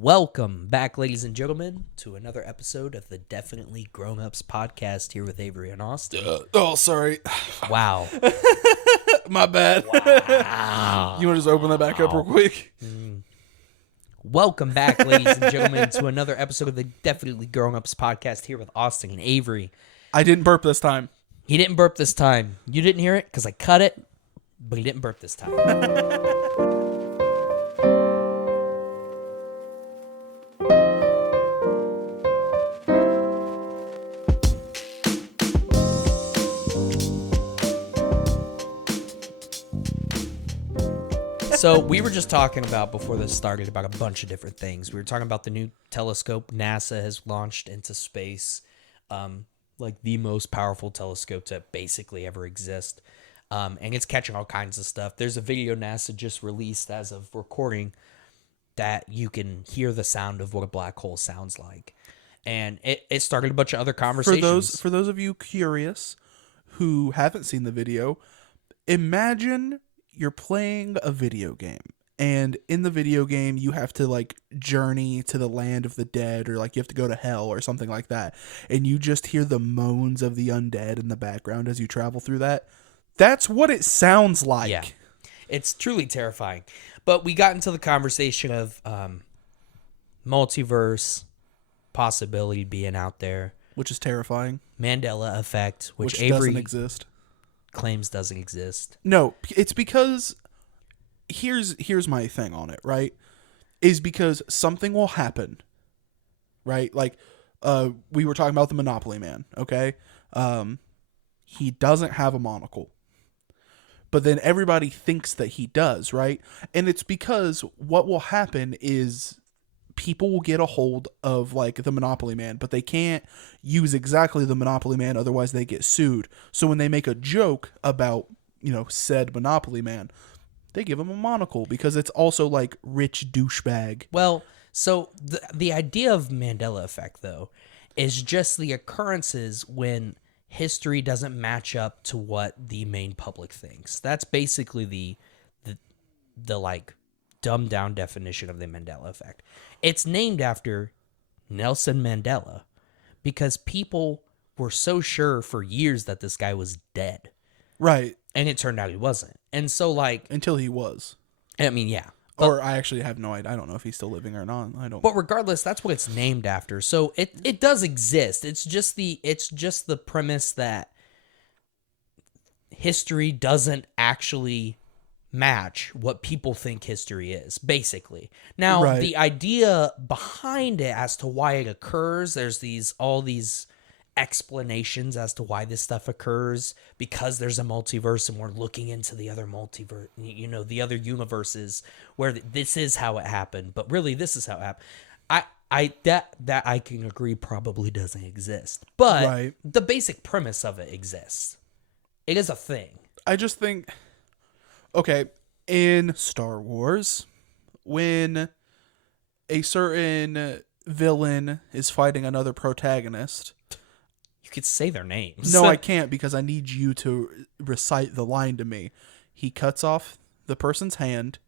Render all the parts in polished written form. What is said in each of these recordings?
Welcome back, ladies and gentlemen, to another episode of the Definitely Grown Ups podcast here with Avery and Austin. Sorry. Wow. My bad. Wow. You want to just open that back up real quick? Welcome back, ladies and gentlemen, to another episode of the Definitely Grown Ups podcast here with Austin and Avery. I didn't burp this time. He didn't burp this time. You didn't hear it because I cut it, but he didn't burp this time. So we were just talking about, before this started, about a bunch of different things. We were talking about the new telescope NASA has launched into space, like the most powerful telescope to basically ever exist. And it's catching all kinds of stuff. There's a video NASA just released as of recording that you can hear the sound of what a black hole sounds like. And it started a bunch of other conversations. For those of you curious who haven't seen the video, imagine you're playing a video game, and in the video game you have to like journey to the land of the dead, or like you have to go to hell or something like that, and you just hear the moans of the undead in the background as you travel through that. That's what it sounds like. Yeah, it's truly terrifying. But we got into the conversation of multiverse possibility being out there, Which is terrifying. Mandela effect, which doesn't Avery exist. claims doesn't exist. No, it's because here's my thing on it, right? Is because something will happen, right? Like we were talking about the Monopoly Man, okay? He doesn't have a monocle. But then everybody thinks that he does, right? And it's because what will happen is people will get a hold of like the Monopoly Man, but they can't use exactly the Monopoly Man, otherwise they get sued. So when they make a joke about, said Monopoly Man, they give him a monocle because it's also like rich douchebag. Well, so the idea of Mandela effect, though, is just the occurrences when history doesn't match up to what the main public thinks. That's basically the like dumbed down definition of the Mandela effect. It's named after Nelson Mandela because people were so sure for years that this guy was dead. Right. And it turned out he wasn't. And so like... Until he was. I mean, yeah. Or I actually have no idea. I don't know if he's still living or not. I don't. But regardless, that's what it's named after. So it does exist. It's just the premise that history doesn't actually match what people think history is, basically. Now, Right. The idea behind it as to why it occurs, there's all these explanations as to why this stuff occurs, because there's a multiverse and we're looking into the other multiverse, the other universes where this is how it happened, but really this is how it happened. That I can agree probably doesn't exist, but Right. The basic premise of it exists. It is a thing. I just think, okay, in Star Wars, when a certain villain is fighting another protagonist... You could say their names. No, I can't because I need you to recite the line to me. He cuts off the person's hand,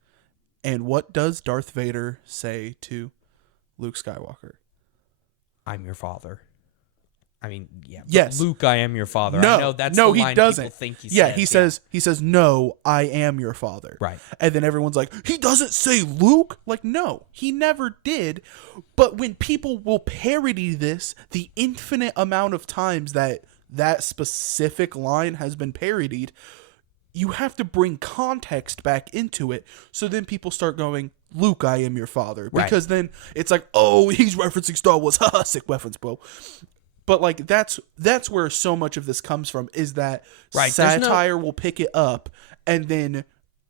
and what does Darth Vader say to Luke Skywalker? I'm your father. I mean, yeah. Yes. Luke, I am your father. No, I know that's no, the line he doesn't. People think he says. He says, "No, I am your father." Right. And then everyone's like, "He doesn't say Luke." Like, no, he never did. But when people will parody this, the infinite amount of times that specific line has been parodied, you have to bring context back into it. So then people start going, "Luke, I am your father," because then it's like, "Oh, he's referencing Star Wars." Haha, sick reference, bro. But like that's where so much of this comes from, is that satire will pick it up, and then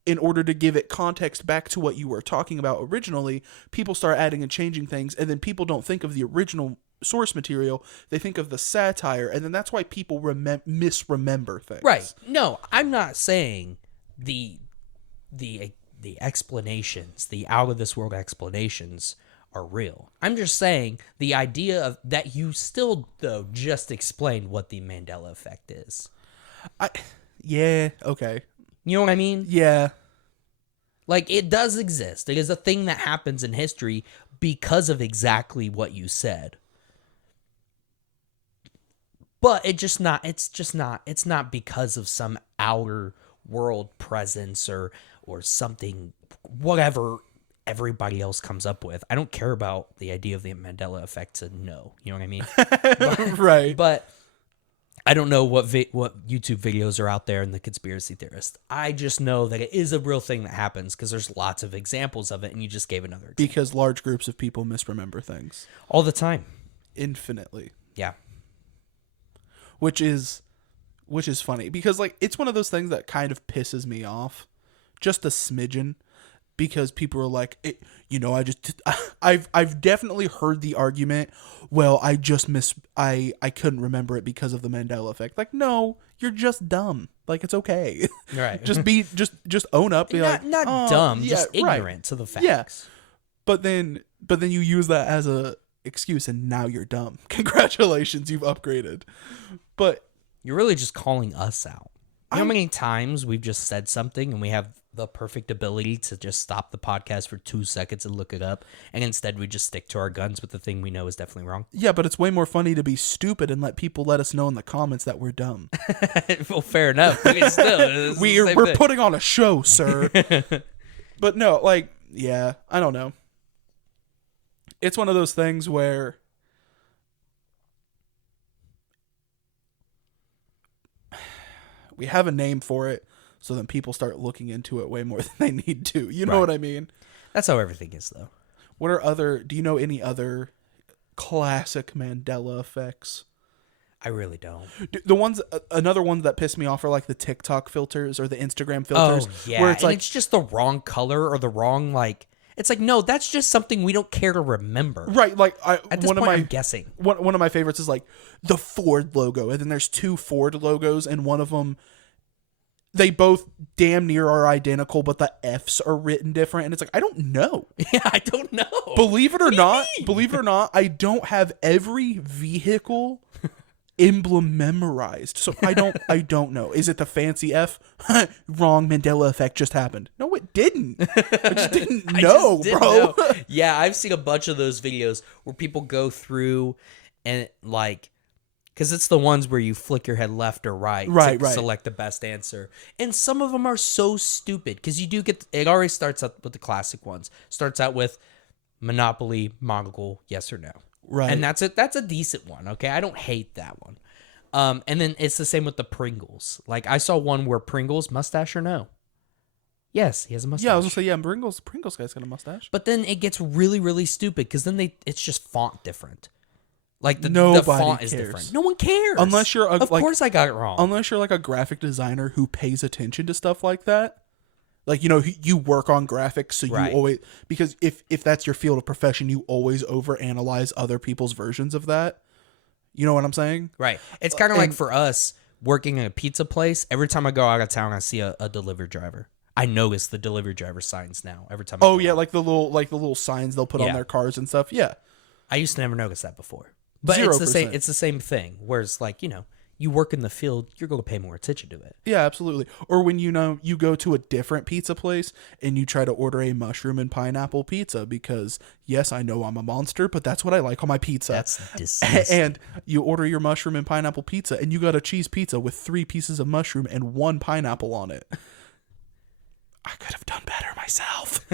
in order to give it context back to what you were talking about originally, people start adding and changing things, and then people don't think of the original source material, they think of the satire, and then that's why people misremember things. Right. No, I'm not saying the explanations, the out of this world explanations are real. I'm just saying the idea of that you still though just explained what the Mandela effect is. Yeah, okay. You know what I mean? Yeah. Like, it does exist. It is a thing that happens in history, because of exactly what you said. But it's not because of some outer world presence or something, whatever everybody else comes up with. I don't care about the idea of the Mandela effect to know. You know what I mean? Right. But I don't know what YouTube videos are out there and the conspiracy theorists. I just know that it is a real thing that happens because there's lots of examples of it, and you just gave another example. Because large groups of people misremember things. All the time. Infinitely. Yeah. Which is funny because like it's one of those things that kind of pisses me off just a smidgen, because people are like, I've definitely heard the argument, well, I couldn't remember it because of the Mandela effect. Like, no, you're just dumb. Like, it's okay. Right. just own up. Be not dumb, just ignorant to the facts. Yeah. But then you use that as a excuse and now you're dumb. Congratulations, you've upgraded. But you're really just calling us out. You know how many times we've just said something and we have the perfect ability to just stop the podcast for 2 seconds and look it up, and instead we just stick to our guns with the thing we know is definitely wrong? Yeah, but it's way more funny to be stupid and let people let us know in the comments that we're dumb. Well, fair enough. But it's still, we're putting on a show, sir. But no, like, yeah, I don't know. It's one of those things where we have a name for it, so then people start looking into it way more than they need to. You know what I mean? That's how everything is, though. Do you know any other classic Mandela effects? I really don't. Another one that pissed me off are like the TikTok filters or the Instagram filters. Oh, yeah. Where it's it's just the wrong color or the wrong, like, it's like, no, that's just something we don't care to remember. Right, like at this point, I'm guessing. One of my favorites is like the Ford logo, and then there's two Ford logos, and one of them, they both damn near are identical, but the F's are written different, and it's like, I don't know. Yeah, I don't know. Believe it or not, I don't have every vehicle emblem memorized, so I don't know. Is it the fancy F? Wrong. Mandela effect just happened. No, it didn't. I just didn't know, bro. Yeah, I've seen a bunch of those videos where people go through and like, because it's the ones where you flick your head left or right to select the best answer, and some of them are so stupid because you do get it. Already starts out with the classic ones. Starts out with Monopoly, Mongol, yes or no. Right. And that's it. That's a decent one. Okay. I don't hate that one. And then it's the same with the Pringles. Like I saw one where Pringles, mustache or no? Yes, he has a mustache. Yeah, I was gonna say, Pringles guy's got a mustache. But then it gets really, really stupid because then it's just font different. Like the font is different. No one cares. Unless you're of course I got it wrong. Unless you're like a graphic designer who pays attention to stuff like that. Like, you work on graphics, so you always, because if that's your field of profession, you always overanalyze other people's versions of that. You know what I'm saying? Right. It's kind of like for us working in a pizza place. Every time I go out of town, I see a delivery driver. I notice the delivery driver signs now every time. Oh yeah, like the little signs they'll put on their cars and stuff. Yeah. I used to never notice that before, but 0%. It's the same thing. Whereas like you work in the field, you're going to pay more attention to it. Yeah, absolutely. Or when you go to a different pizza place and you try to order a mushroom and pineapple pizza because, yes, I know I'm a monster, but that's what I like on my pizza. That's disgusting. And you order your mushroom and pineapple pizza and you got a cheese pizza with 3 pieces of mushroom and 1 pineapple on it. I could have done better myself.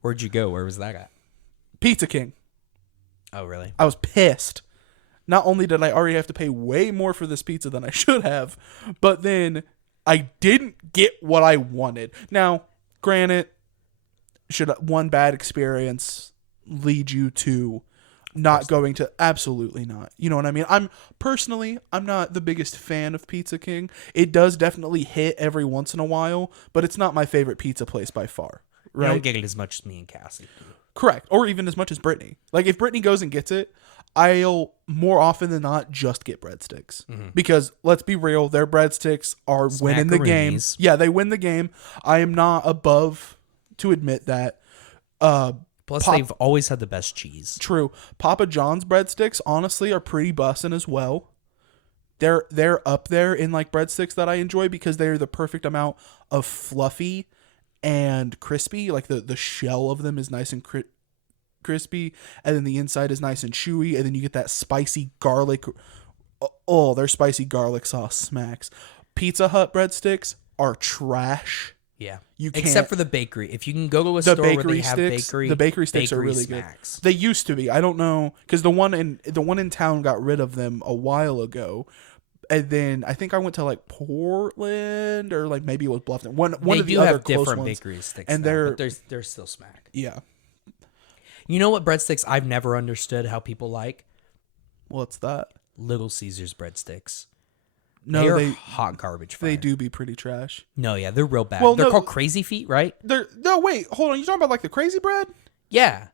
Where'd you go? Where was that at? Pizza King. Oh, really? I was pissed. Not only did I already have to pay way more for this pizza than I should have, but then I didn't get what I wanted. Now, granted, should one bad experience lead you to not going to? Absolutely not. You know what I mean? I'm not the biggest fan of Pizza King. It does definitely hit every once in a while, but it's not my favorite pizza place by far. Right? You don't get it as much as me and Cassie do. Correct. Or even as much as Brittany. Like, if Brittany goes and gets it, I'll more often than not just get breadsticks. Mm-hmm. Because let's be real, their breadsticks are winning the game. Yeah, they win the game. I am not above to admit that. Plus, they've always had the best cheese. True. Papa John's breadsticks, honestly, are pretty bussin' as well. They're up there in like breadsticks that I enjoy because they're the perfect amount of fluffy and crispy. Like the shell of them is nice and crispy, and then the inside is nice and chewy, and then you get that spicy garlic. Oh, their spicy garlic sauce smacks. Pizza Hut breadsticks are trash. Yeah. You can't, except for the bakery. If you can go to a store where they have bakery, the bakery sticks are really smacks. good. They used to be. I don't know, because the one in town got rid of them a while ago. And then I think I went to like Portland or like maybe it was Bluffton. One of the other close different ones. bakery sticks, and now, but they're still smack. Yeah. You know what breadsticks I've never understood how people like? What's that? Little Caesars breadsticks. No, they're hot garbage. Fire. They do be pretty trash. No, yeah, they're real bad. Well, they're called Crazy Feet, right? Wait, hold on. You talking about like the crazy bread? Yeah.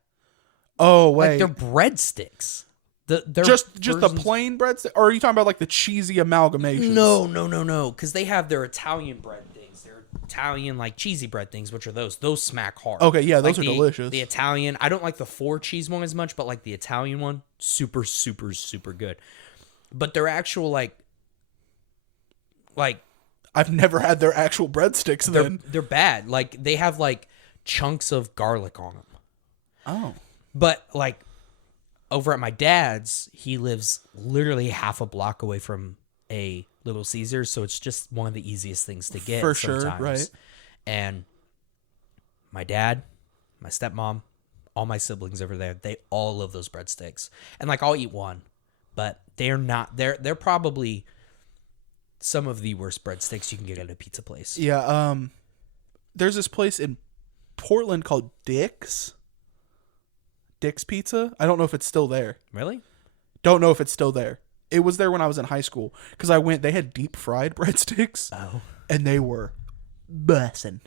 Oh wait, like they're breadsticks. They're just the plain breadstick, or are you talking about like the cheesy amalgamations? No. Because they have their Italian bread things. They're Italian like cheesy bread things, which are those. Those smack hard. Okay, yeah, those like are delicious. The Italian, I don't like the 4 cheese one as much, but like the Italian one, super, super, super good. But they're actual like I've never had their actual breadsticks. They're bad. Like they have like chunks of garlic on them. Oh, but like. Over at my dad's, he lives literally half a block away from a Little Caesars, so it's just one of the easiest things to get. For sometimes. sure, right? And my dad, my stepmom, all my siblings over there, they all love those breadsticks. And like I'll eat one, but they're not. They're probably some of the worst breadsticks you can get at a pizza place. Yeah. There's this place in Portland called Dick's Pizza. I don't know if it's still there. Really? Don't know if it's still there. It was there when I was in high school because I went. They had deep fried breadsticks. Oh, and they were bussin'.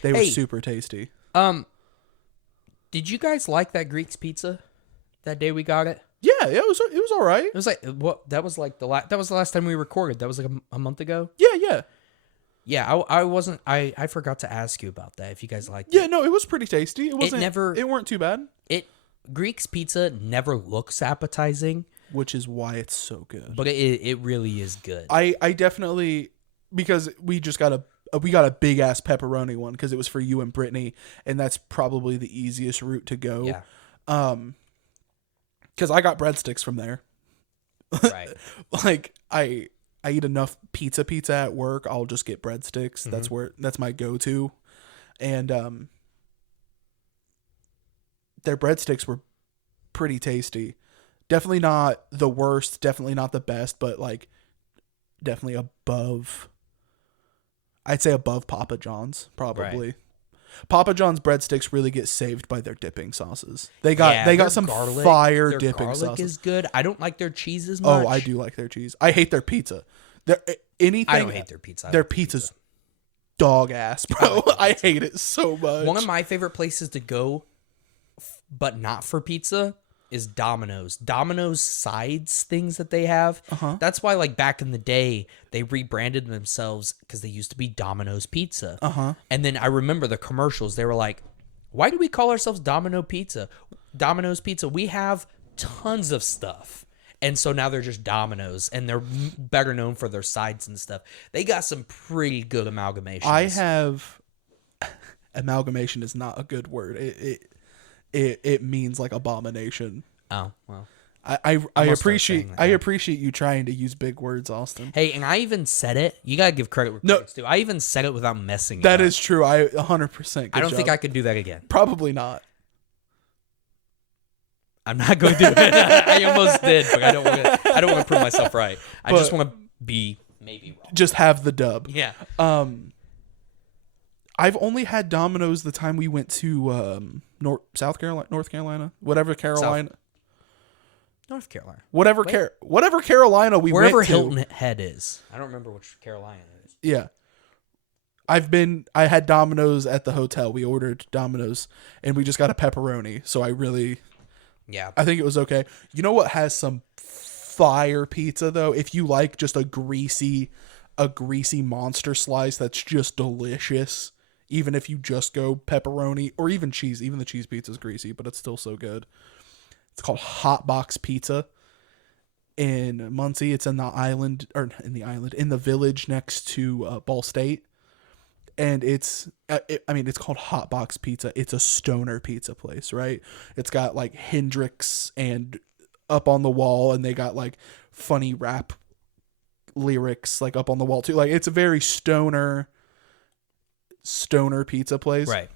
They were super tasty. Did you guys like that Greek's pizza that day we got it? Yeah, it was all right. It was like what? That was like that was the last time we recorded. That was like a month ago. Yeah. Yeah, I wasn't. I forgot to ask you about that. If you guys liked it. Yeah, no, it was pretty tasty. It wasn't. It weren't too bad. Greek's pizza never looks appetizing, which is why it's so good. But it really is good. I definitely, because we got a big ass pepperoni one because it was for you and Brittany, and that's probably the easiest route to go. Yeah. Because I got breadsticks from there. Right. Like I eat enough pizza at work. I'll just get breadsticks. Mm-hmm. That's my go-to, and their breadsticks were pretty tasty. Definitely not the worst, definitely not the best, but like definitely above. I'd say above Papa John's, probably. Right. Papa John's breadsticks really get saved by their dipping sauces. They got some fire dipping sauces. Their garlic is good. I don't like their cheese as much. Oh, I do like their cheese. I hate their pizza. I don't hate their pizza. Their pizza's dog ass, bro. I hate it so much. One of my favorite places to go, but not for pizza, is Domino's. Domino's sides things that they have. That's why, like, back in the day, they rebranded themselves because they used to be Domino's Pizza. And then I remember the commercials. They were like, why do we call ourselves Domino's Pizza? We have tons of stuff. And so now they're just Domino's, and they're better known for their sides and stuff. They got some pretty good amalgamations. Amalgamation is not a good word. It means like abomination. Oh, well. I appreciate you trying to use big words, Austin. Hey, and I even said it. You gotta give credit where credit's due. I even said it without messing it up. That is true. 100%. I don't think I could do that again. Probably not. I'm not going to do it. I almost did, but I don't want to prove myself right. I just want to be maybe wrong. Just have the dub. Yeah. I've only had Domino's the time we went to North Carolina, whatever Carolina. North Carolina. Whatever Carolina we wherever went to. Hilton Head is. I don't remember which Carolina it is. Yeah. I had Domino's at the hotel. We ordered Domino's and we just got a pepperoni. So I think it was okay. You know what has some fire pizza though? If you like just a greasy monster slice that's just delicious. Even if you just go pepperoni or even cheese, even the cheese pizza is greasy, but it's still so good. It's called Hot Box Pizza in Muncie. It's in the village next to Ball State. and it's it's called Hot Box Pizza. It's a stoner pizza place, right? It's got like Hendrix and up on the wall, and they got like funny rap lyrics like up on the wall too. Like it's a very stoner pizza place, Right.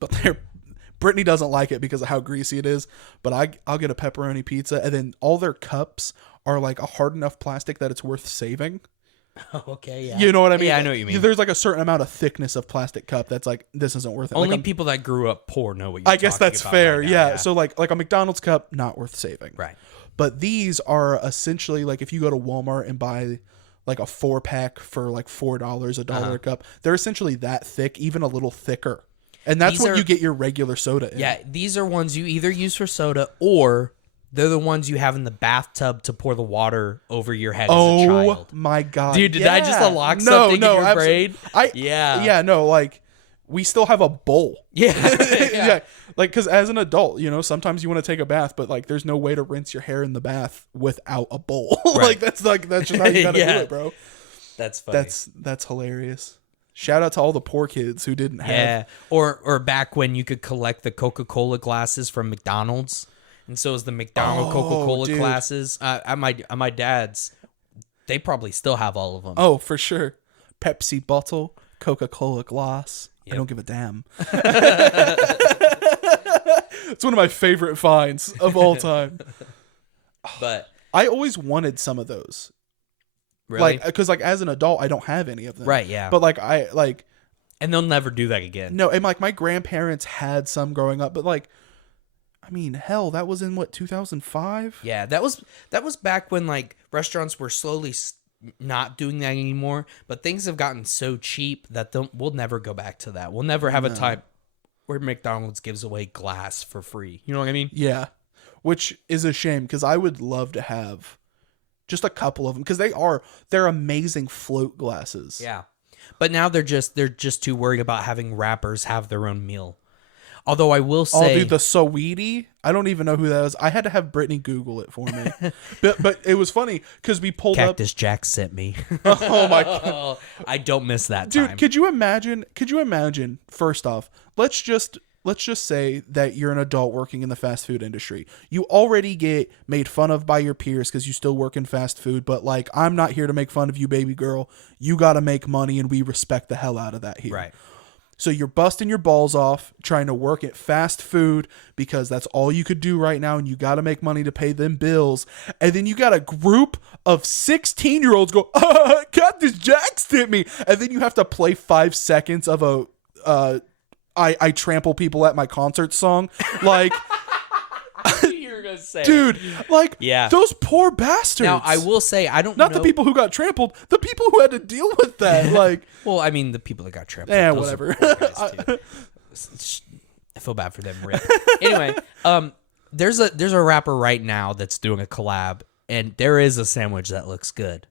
but Brittany doesn't like it because of how greasy it is, but I'll get a pepperoni pizza, and then all their cups are like a hard enough plastic that it's worth saving. Oh, okay, yeah. You know what I mean? Yeah, I know what you mean. There's like a certain amount of thickness of plastic cup that's like, this isn't worth it. Only like people that grew up poor know what you're I guess talking that's about fair. right now, yeah. So like a McDonald's cup, not worth saving. Right. But these are essentially like if you go to Walmart and buy like a 4-pack for like $4, $1 a cup, they're essentially that thick, even a little thicker. And that's what you get your regular soda in. Yeah, these are ones you either use for soda or they're the ones you have in the bathtub to pour the water over your head as a child. Oh my God. Dude, did I just unlock something in your brain? Yeah, no, like we still have a bowl. Yeah. Yeah. Like, because as an adult, you know, sometimes you want to take a bath, but like there's no way to rinse your hair in the bath without a bowl. Right. That's just how you gotta Yeah. do it, bro. That's funny. That's hilarious. Shout out to all the poor kids who didn't have. Yeah. Or back when you could collect the Coca-Cola glasses from McDonald's. And so is the McDonald's Coca-Cola dude. glasses. At my dad's, they probably still have all of them. Oh, for sure. Pepsi bottle, Coca-Cola glass. Yep. I don't give a damn. It's one of my favorite finds of all time. But I always wanted some of those. really? Like, because like as an adult, I don't have any of them. Right, yeah. But like And they'll never do that again. no, and like my grandparents had some growing up, but like, I mean, hell, that was in what, 2005? Yeah, that was back when like restaurants were slowly not doing that anymore, but things have gotten so cheap that we'll never go back to that. We'll never have a time where McDonald's gives away glass for free. You know what I mean? Yeah. Which is a shame because I would love to have just a couple of them because they're amazing float glasses. Yeah. But now they're just too worried about having rappers have their own meal. Although I will say, dude, the Saweetie, I don't even know who that is. I had to have Brittany Google it for me. but it was funny because we pulled Cactus Jack sent me. Oh my God. I don't miss that Dude, time. could you imagine, first off, let's just say that you're an adult working in the fast food industry. You already get made fun of by your peers because you still work in fast food, but like, I'm not here to make fun of you, baby girl. You got to make money, and we respect the hell out of that here. Right. So you're busting your balls off trying to work at fast food because that's all you could do right now, and you got to make money to pay them bills. And then you got a group of 16-year-olds go, Cactus Jack sent me. And then you have to play 5 seconds of a I trample people at my concert song. Like, You were gonna say, dude, like, Yeah. those poor bastards. Now I will say I don't Not know. the people who got trampled, the people who had to deal with that. Like, Well, I mean the people that got trampled. Yeah, those are whatever. poor guys, too. I feel bad for them. Rip. Anyway, there's a rapper right now that's doing a collab, and there is a sandwich that looks good.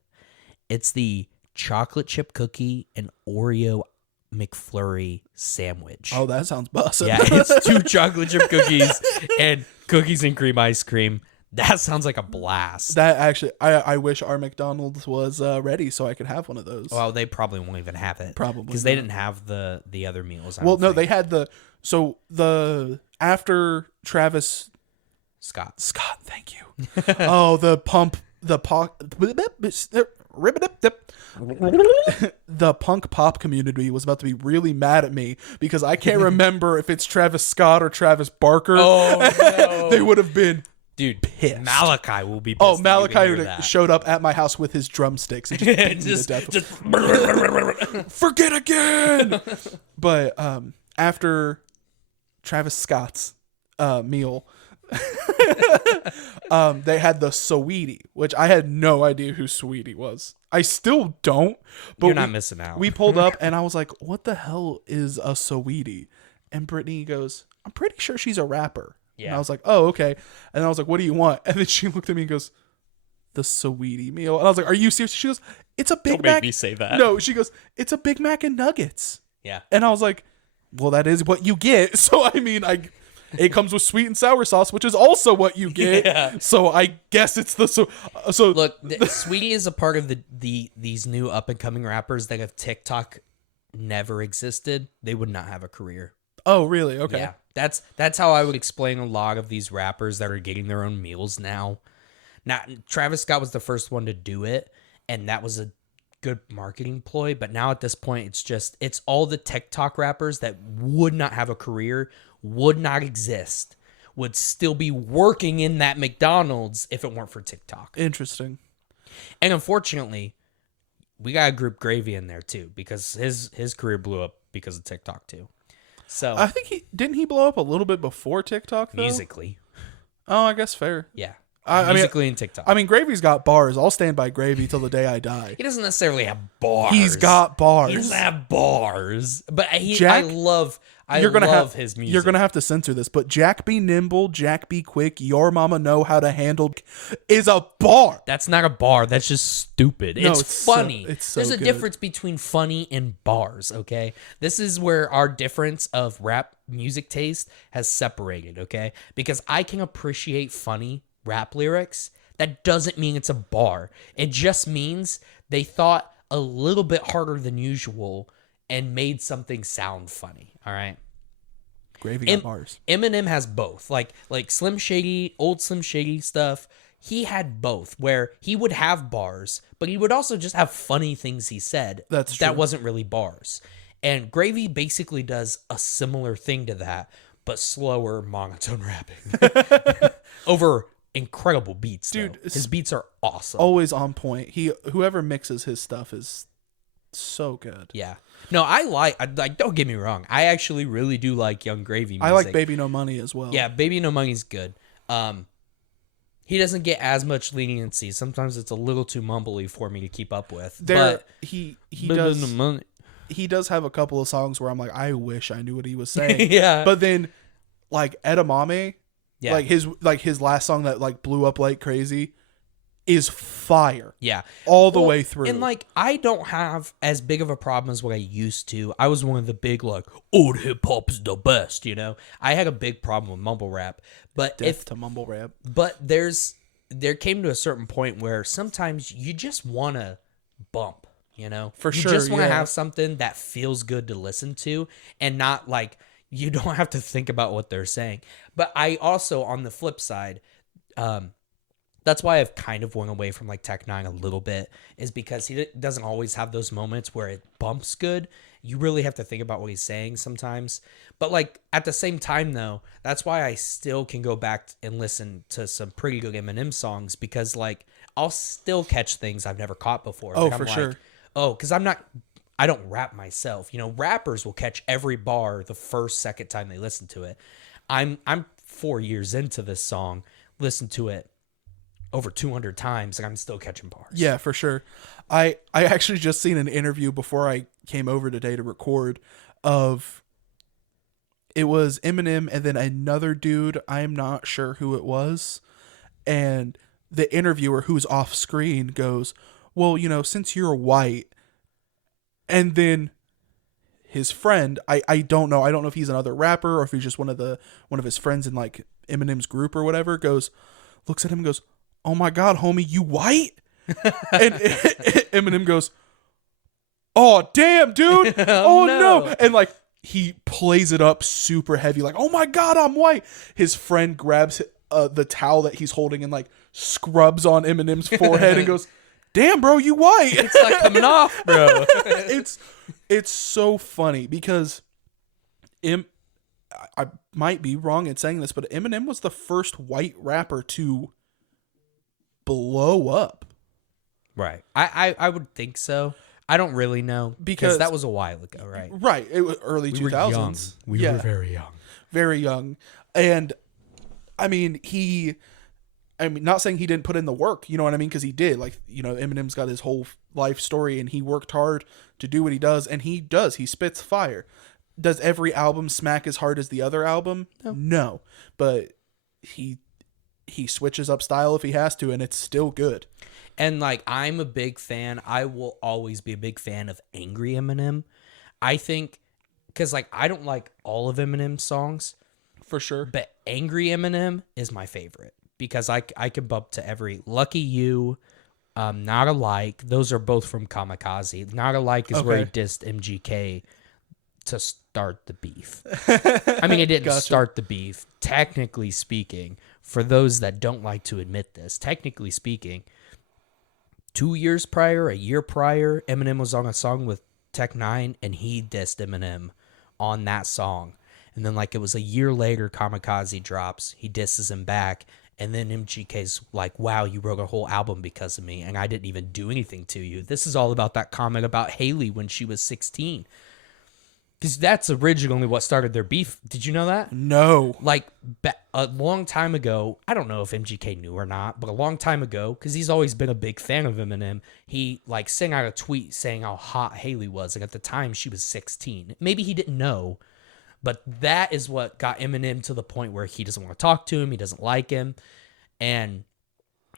It's the chocolate chip cookie and Oreo McFlurry sandwich. oh, that sounds busted. Yeah, it's 2 chocolate chip cookies and cookies and cream ice cream. That sounds like a blast. That actually, I wish our McDonald's was ready so I could have one of those. Well, they probably won't even have it. Probably because they not. didn't have the other meals. I Well, don't no, think. they had after Travis Scott. thank you. Oh, the punk pop community was about to be really mad at me because I can't remember if it's Travis Scott or Travis Barker. Oh no, They would have been. dude, pissed. Malachi will be. Pissed Oh, that you Malachi didn't hear would that. have showed up at my house with his drumsticks and just beat me to death. just Forget again. But after Travis Scott's meal, they had the Saweetie, which I had no idea who Saweetie was. I still don't. But You're not missing out. We pulled up and I was like, "What the hell is a Saweetie?" And Brittany goes, "I'm pretty sure she's a rapper." And Yeah. I was like, "Oh, okay." And I was like, "What do you want?" And then she looked at me and goes, "The Saweetie meal." And I was like, "Are you serious?" She goes, "It's a Big Don't Mac." make me say that. No, she goes, "It's a Big Mac and nuggets." Yeah. And I was like, "Well, that is what you get." So I mean, it comes with sweet and sour sauce, which is also what you get. Yeah. So I guess it's the so. Look, Sweetie is a part of these new up and coming rappers that have TikTok never existed, they would not have a career. Oh, really? Okay. Yeah, that's how I would explain a lot of these rappers that are getting their own meals now. Now, Travis Scott was the first one to do it, and that was a good marketing ploy. But now at this point, it's all the TikTok rappers that would not have a career, would not exist, would still be working in that McDonald's if it weren't for TikTok. Interesting. And unfortunately, we got to group Gravy in there too, because his career blew up because of TikTok too. So I think he blow up a little bit before TikTok though? musically, Oh, I guess fair. yeah, I mean, musically and TikTok. I mean, Gravy's got bars. I'll stand by Gravy till the day I die. He doesn't necessarily have bars. He's got bars. He doesn't have bars, but Jack, I love his music. You're gonna have to censor this, but Jack be nimble, Jack be quick. Your mama know how to handle is a bar. That's not a bar. That's just stupid. No, it's funny. it's so There's a good. difference between funny and bars. Okay, this is where our difference of rap music taste has separated. Okay, because I can appreciate funny rap lyrics. That doesn't mean it's a bar. It just means they thought a little bit harder than usual and made something sound funny. All right. Gravy got bars. Eminem has both. Like Slim Shady, old Slim Shady stuff. He had both, where he would have bars, but he would also just have funny things he said. That's That true. wasn't really bars. And Gravy basically does a similar thing to that, but slower, monotone rapping over incredible beats. Dude, though. His beats are awesome. Always on point. Whoever mixes his stuff is so good. Yeah. No, I like. Don't get me wrong. I actually really do like Young Gravy music. I like Baby No Money as well. Yeah, Baby No Money's good. He doesn't get as much leniency. Sometimes it's a little too mumbly for me to keep up with. But he Baby does No Money. he does have a couple of songs where I'm like, I wish I knew what he was saying. Yeah. But then like Edamame, Yeah. like his last song that like blew up like crazy is fire. Yeah. All the way through. And like, I don't have as big of a problem as what I used to. I was one of the big like, old hip hop is the best, you know? I had a big problem with mumble rap. But Death to mumble rap. But there came to a certain point where sometimes you just want to bump, you know? For you sure, just want to yeah. have something that feels good to listen to and not like you don't have to think about what they're saying. But I also, on the flip side, that's why I've kind of went away from like Tech Nine a little bit, is because he doesn't always have those moments where it bumps good. You really have to think about what he's saying sometimes. But like at the same time though, that's why I still can go back and listen to some pretty good Eminem songs, because like I'll still catch things I've never caught before. Oh, Like, for I'm sure. Like, oh, because I don't rap myself. You know, rappers will catch every bar the second time they listen to it. I'm 4 years into this song, listen to it over 200 times, and I'm still catching bars. Yeah, for sure. I actually just seen an interview before I came over today to record of it was Eminem and then another dude, I'm not sure who it was, and the interviewer, who's off screen, goes, well, you know, since you're white, and then his friend, I don't know if he's another rapper or if he's just one of his friends in like Eminem's group or whatever, looks at him and goes, oh my God, homie, you white? And Eminem goes, oh damn, dude. Oh no. And like he plays it up super heavy, like, oh my God, I'm white. His friend grabs the towel that he's holding and like scrubs on Eminem's forehead and goes, damn, bro, you white. It's like coming off, bro. It's so funny because I might be wrong in saying this, but Eminem was the first white rapper to blow up. Right. I would think so. I don't really know, because that was a while ago, right? Right. It was early 2000s. We were very young. Very young. And I mean, not saying he didn't put in the work, you know what I mean? Because he did. Like, you know, Eminem's got his whole life story and he worked hard to do what he does. And he does. He spits fire. Does every album smack as hard as the other album? No. But he switches up style if he has to, and it's still good. And like, I'm a big fan. I will always be a big fan of angry Eminem. I think, because like, I don't like all of Eminem's songs. For sure. But angry Eminem is my favorite, because I can bump to every Lucky You, Not Alike. Those are both from Kamikaze. Not Alike is where he Okay. dissed MGK to start the beef. I mean, it didn't Gotcha. start the beef. Technically speaking, for those that don't like to admit this, technically speaking, 2 years prior, a year prior, Eminem was on a song with Tech Nine, and he dissed Eminem on that song. And then, like, it was a year later, Kamikaze drops. He disses him back. And then MGK's like, wow, you wrote a whole album because of me, and I didn't even do anything to you. This is all about that comment about Haley when she was 16. Because that's originally what started their beef. Did you know that? No. Like, a long time ago, I don't know if MGK knew or not, but a long time ago, because he's always been a big fan of Eminem, he, like, sent out a tweet saying how hot Haley was. And at the time, she was 16. Maybe he didn't know, but that is what got Eminem to the point where he doesn't want to talk to him. He doesn't like him. And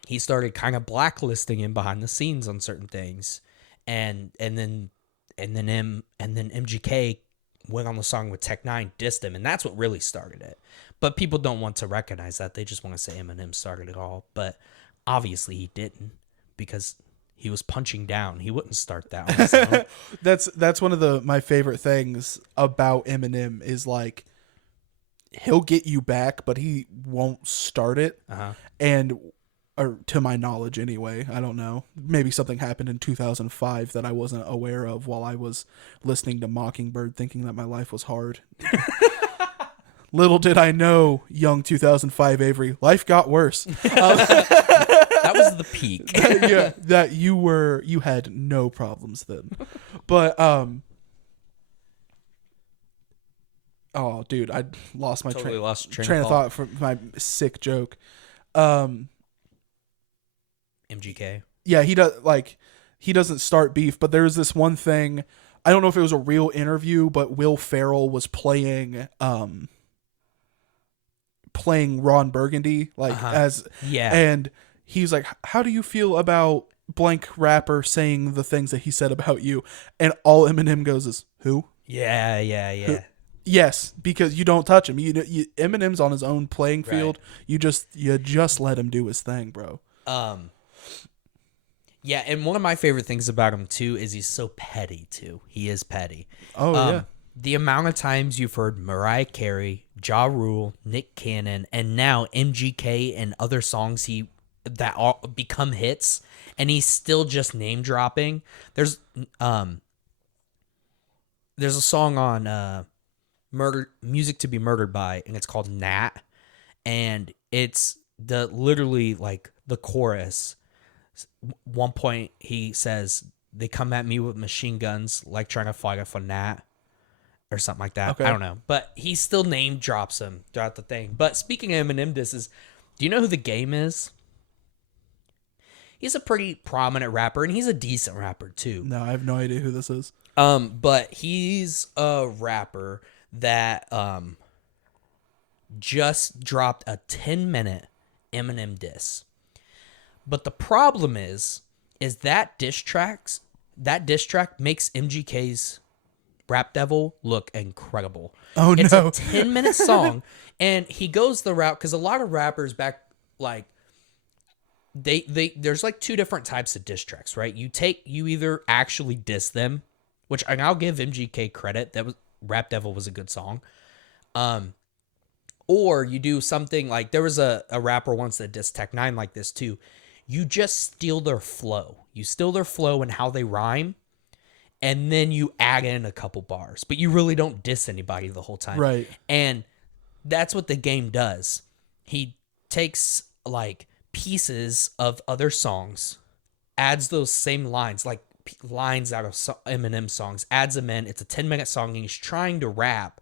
he started kind of blacklisting him behind the scenes on certain things. And then MGK went on the song with Tech Nine, dissed him, and that's what really started it. But people don't want to recognize that. They just want to say Eminem started it all. But obviously he didn't, because he was punching down. He wouldn't start that on his own. That's one of my favorite things about Eminem is, like, he'll get you back, but he won't start it. And, or to my knowledge anyway, I don't know. Maybe something happened in 2005 that I wasn't aware of while I was listening to Mockingbird, thinking that my life was hard. Little did I know, young 2005 Avery, life got worse. That was the peak. Yeah, that you had no problems then. But oh, dude, I lost my Totally lost your train of thought from my sick joke. MGK. Yeah, he doesn't start beef, but there's this one thing. I don't know if it was a real interview, but Will Ferrell was playing Ron Burgundy, like, and he's like, how do you feel about blank rapper saying the things that he said about you? And all Eminem goes is, who? Yeah. Yes, because you don't touch him. Eminem's on his own playing field. Right. You just let him do his thing, bro. Yeah, and one of my favorite things about him too is he's so petty too. He is petty. Oh yeah. The amount of times you've heard Mariah Carey, Ja Rule, Nick Cannon, and now MGK and other songs that all become hits, and he's still just name dropping. There's a song on Music to Be Murdered By, and it's called Nat, and it's literally like the chorus. One point he says, they come at me with machine guns like trying to fight off a gnat or something like that. Okay. I don't know, but he still name drops him throughout the thing. But speaking of Eminem disses, do you know who The Game is? He's a pretty prominent rapper, and he's a decent rapper too. No, I have no idea who this is. But he's a rapper that just dropped a 10-minute Eminem diss. But the problem is that diss track makes MGK's Rap Devil look incredible. Oh, it's no. a 10-minute song, and he goes the route, because a lot of rappers back, like, there's like two different types of diss tracks, right? You either actually diss them, which, and I'll give MGK credit, that was Rap Devil was a good song. Or you do something like, there was a rapper once that dissed Tech Nine like this too. You just steal their flow. You steal their flow and how they rhyme, and then you add in a couple bars. But you really don't diss anybody the whole time. Right. And that's what The Game does. He takes, like, pieces of other songs, adds those same lines, like lines out of Eminem songs, adds them in. It's a 10-minute song, and he's trying to rap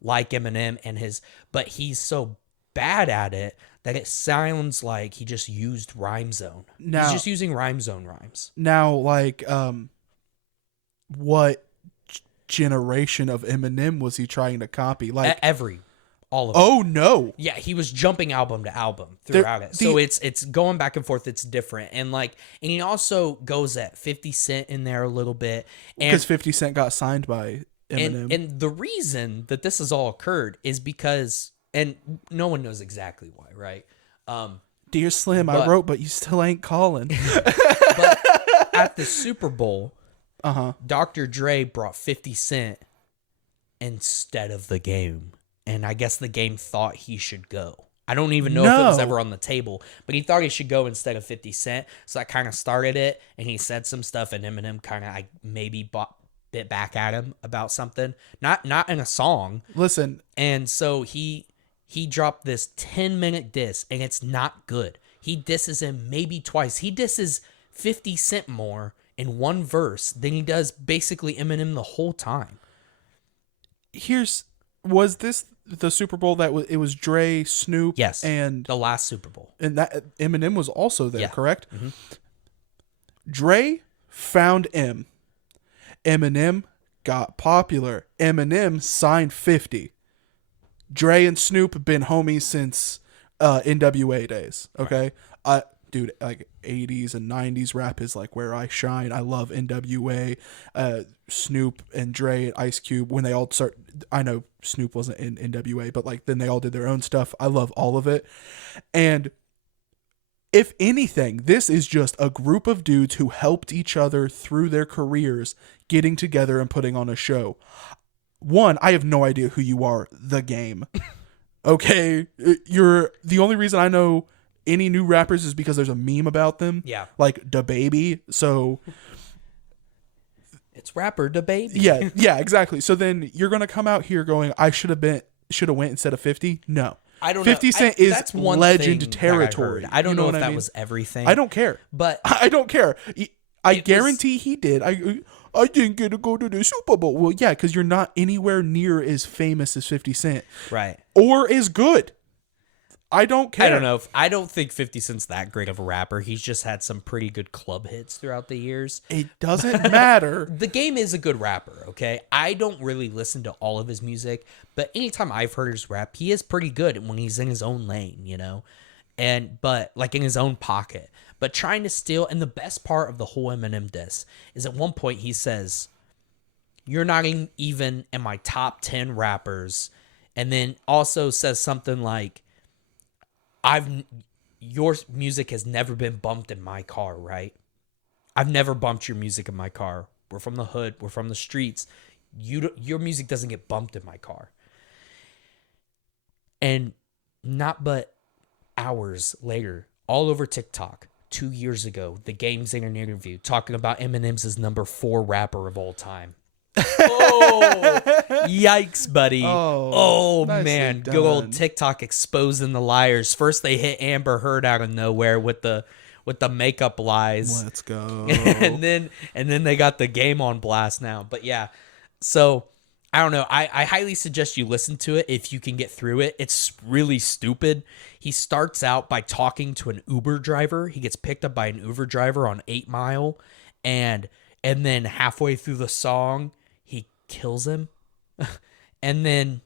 like Eminem, but he's so bad at it that it sounds like he just used Rhyme Zone. He's just using Rhyme Zone rhymes. Now, like, what generation of Eminem was he trying to copy? Like all of them. Oh no. Yeah, he was jumping album to album throughout it. So it's going back and forth. It's different. And he also goes at 50 Cent in there a little bit. Because 50 Cent got signed by Eminem. And the reason that this has all occurred is because, and no one knows exactly why, right? Dear Slim, I wrote, but you still ain't calling. But at the Super Bowl, Dr. Dre brought 50 Cent instead of the game. And I guess the game thought he should go. I don't even know if it was ever on the table, but he thought he should go instead of 50 Cent. So that kind of started it. And he said some stuff, and Eminem kind of maybe bit back at him about something. Not in a song. Listen. And so he dropped this 10-minute diss, and it's not good. He disses him maybe twice. He disses 50 Cent more in one verse than he does basically Eminem the whole time. Was this the Super Bowl it was Dre, Snoop, yes, and the last Super Bowl, and that Eminem was also there, correct? Mm-hmm. Dre found Eminem got popular. Eminem signed 50. Dre and Snoop have been homies since NWA days. Okay, dude, like 80s and 90s rap is like where I shine. I love NWA, Snoop and Dre and Ice Cube when they all start. I know Snoop wasn't in NWA, but like then they all did their own stuff. I love all of it. And if anything, this is just a group of dudes who helped each other through their careers, getting together and putting on a show. One, I have no idea who you are, The Game. Okay, you're the only reason I know any new rappers is because there's a meme about them. Yeah. Like DaBaby. So it's rapper DaBaby. Yeah, exactly. So then you're gonna come out here going, I should have went instead of 50. No. I don't 50 know. Cent is legend territory. I don't know if that mean? was everything. I don't care. But I don't care. I guarantee he did. I didn't get to go to the Super Bowl. Well, yeah, because you're not anywhere near as famous as 50 Cent. Right. Or as good. I don't care. I don't know. I don't think 50 Cent's that great of a rapper. He's just had some pretty good club hits throughout the years. It doesn't matter. The Game is a good rapper, okay? I don't really listen to all of his music, but anytime I've heard his rap, he is pretty good when he's in his own lane, you know? But like in his own pocket. But trying to steal, and the best part of the whole Eminem diss is at one point he says, "You're not even in my top 10 rappers." And then also says something like, your music has never been bumped in my car, right? I've never bumped your music in my car. We're from the hood. We're from the streets. Your music doesn't get bumped in my car. And not but hours later, all over TikTok, 2 years ago, The Game's in an interview talking about Eminem's as number 4 rapper of all time. Oh, yikes, buddy. Oh man, done. good old TikTok exposing the liars. First they hit Amber Heard out of nowhere with the makeup lies. Let's go. and then they got The Game on blast now. But yeah, so I don't know. I highly suggest you listen to it if you can get through it. It's really stupid. He starts out by talking to an Uber driver. He gets picked up by an Uber driver on 8 Mile, and then halfway through the song, he kills him. and then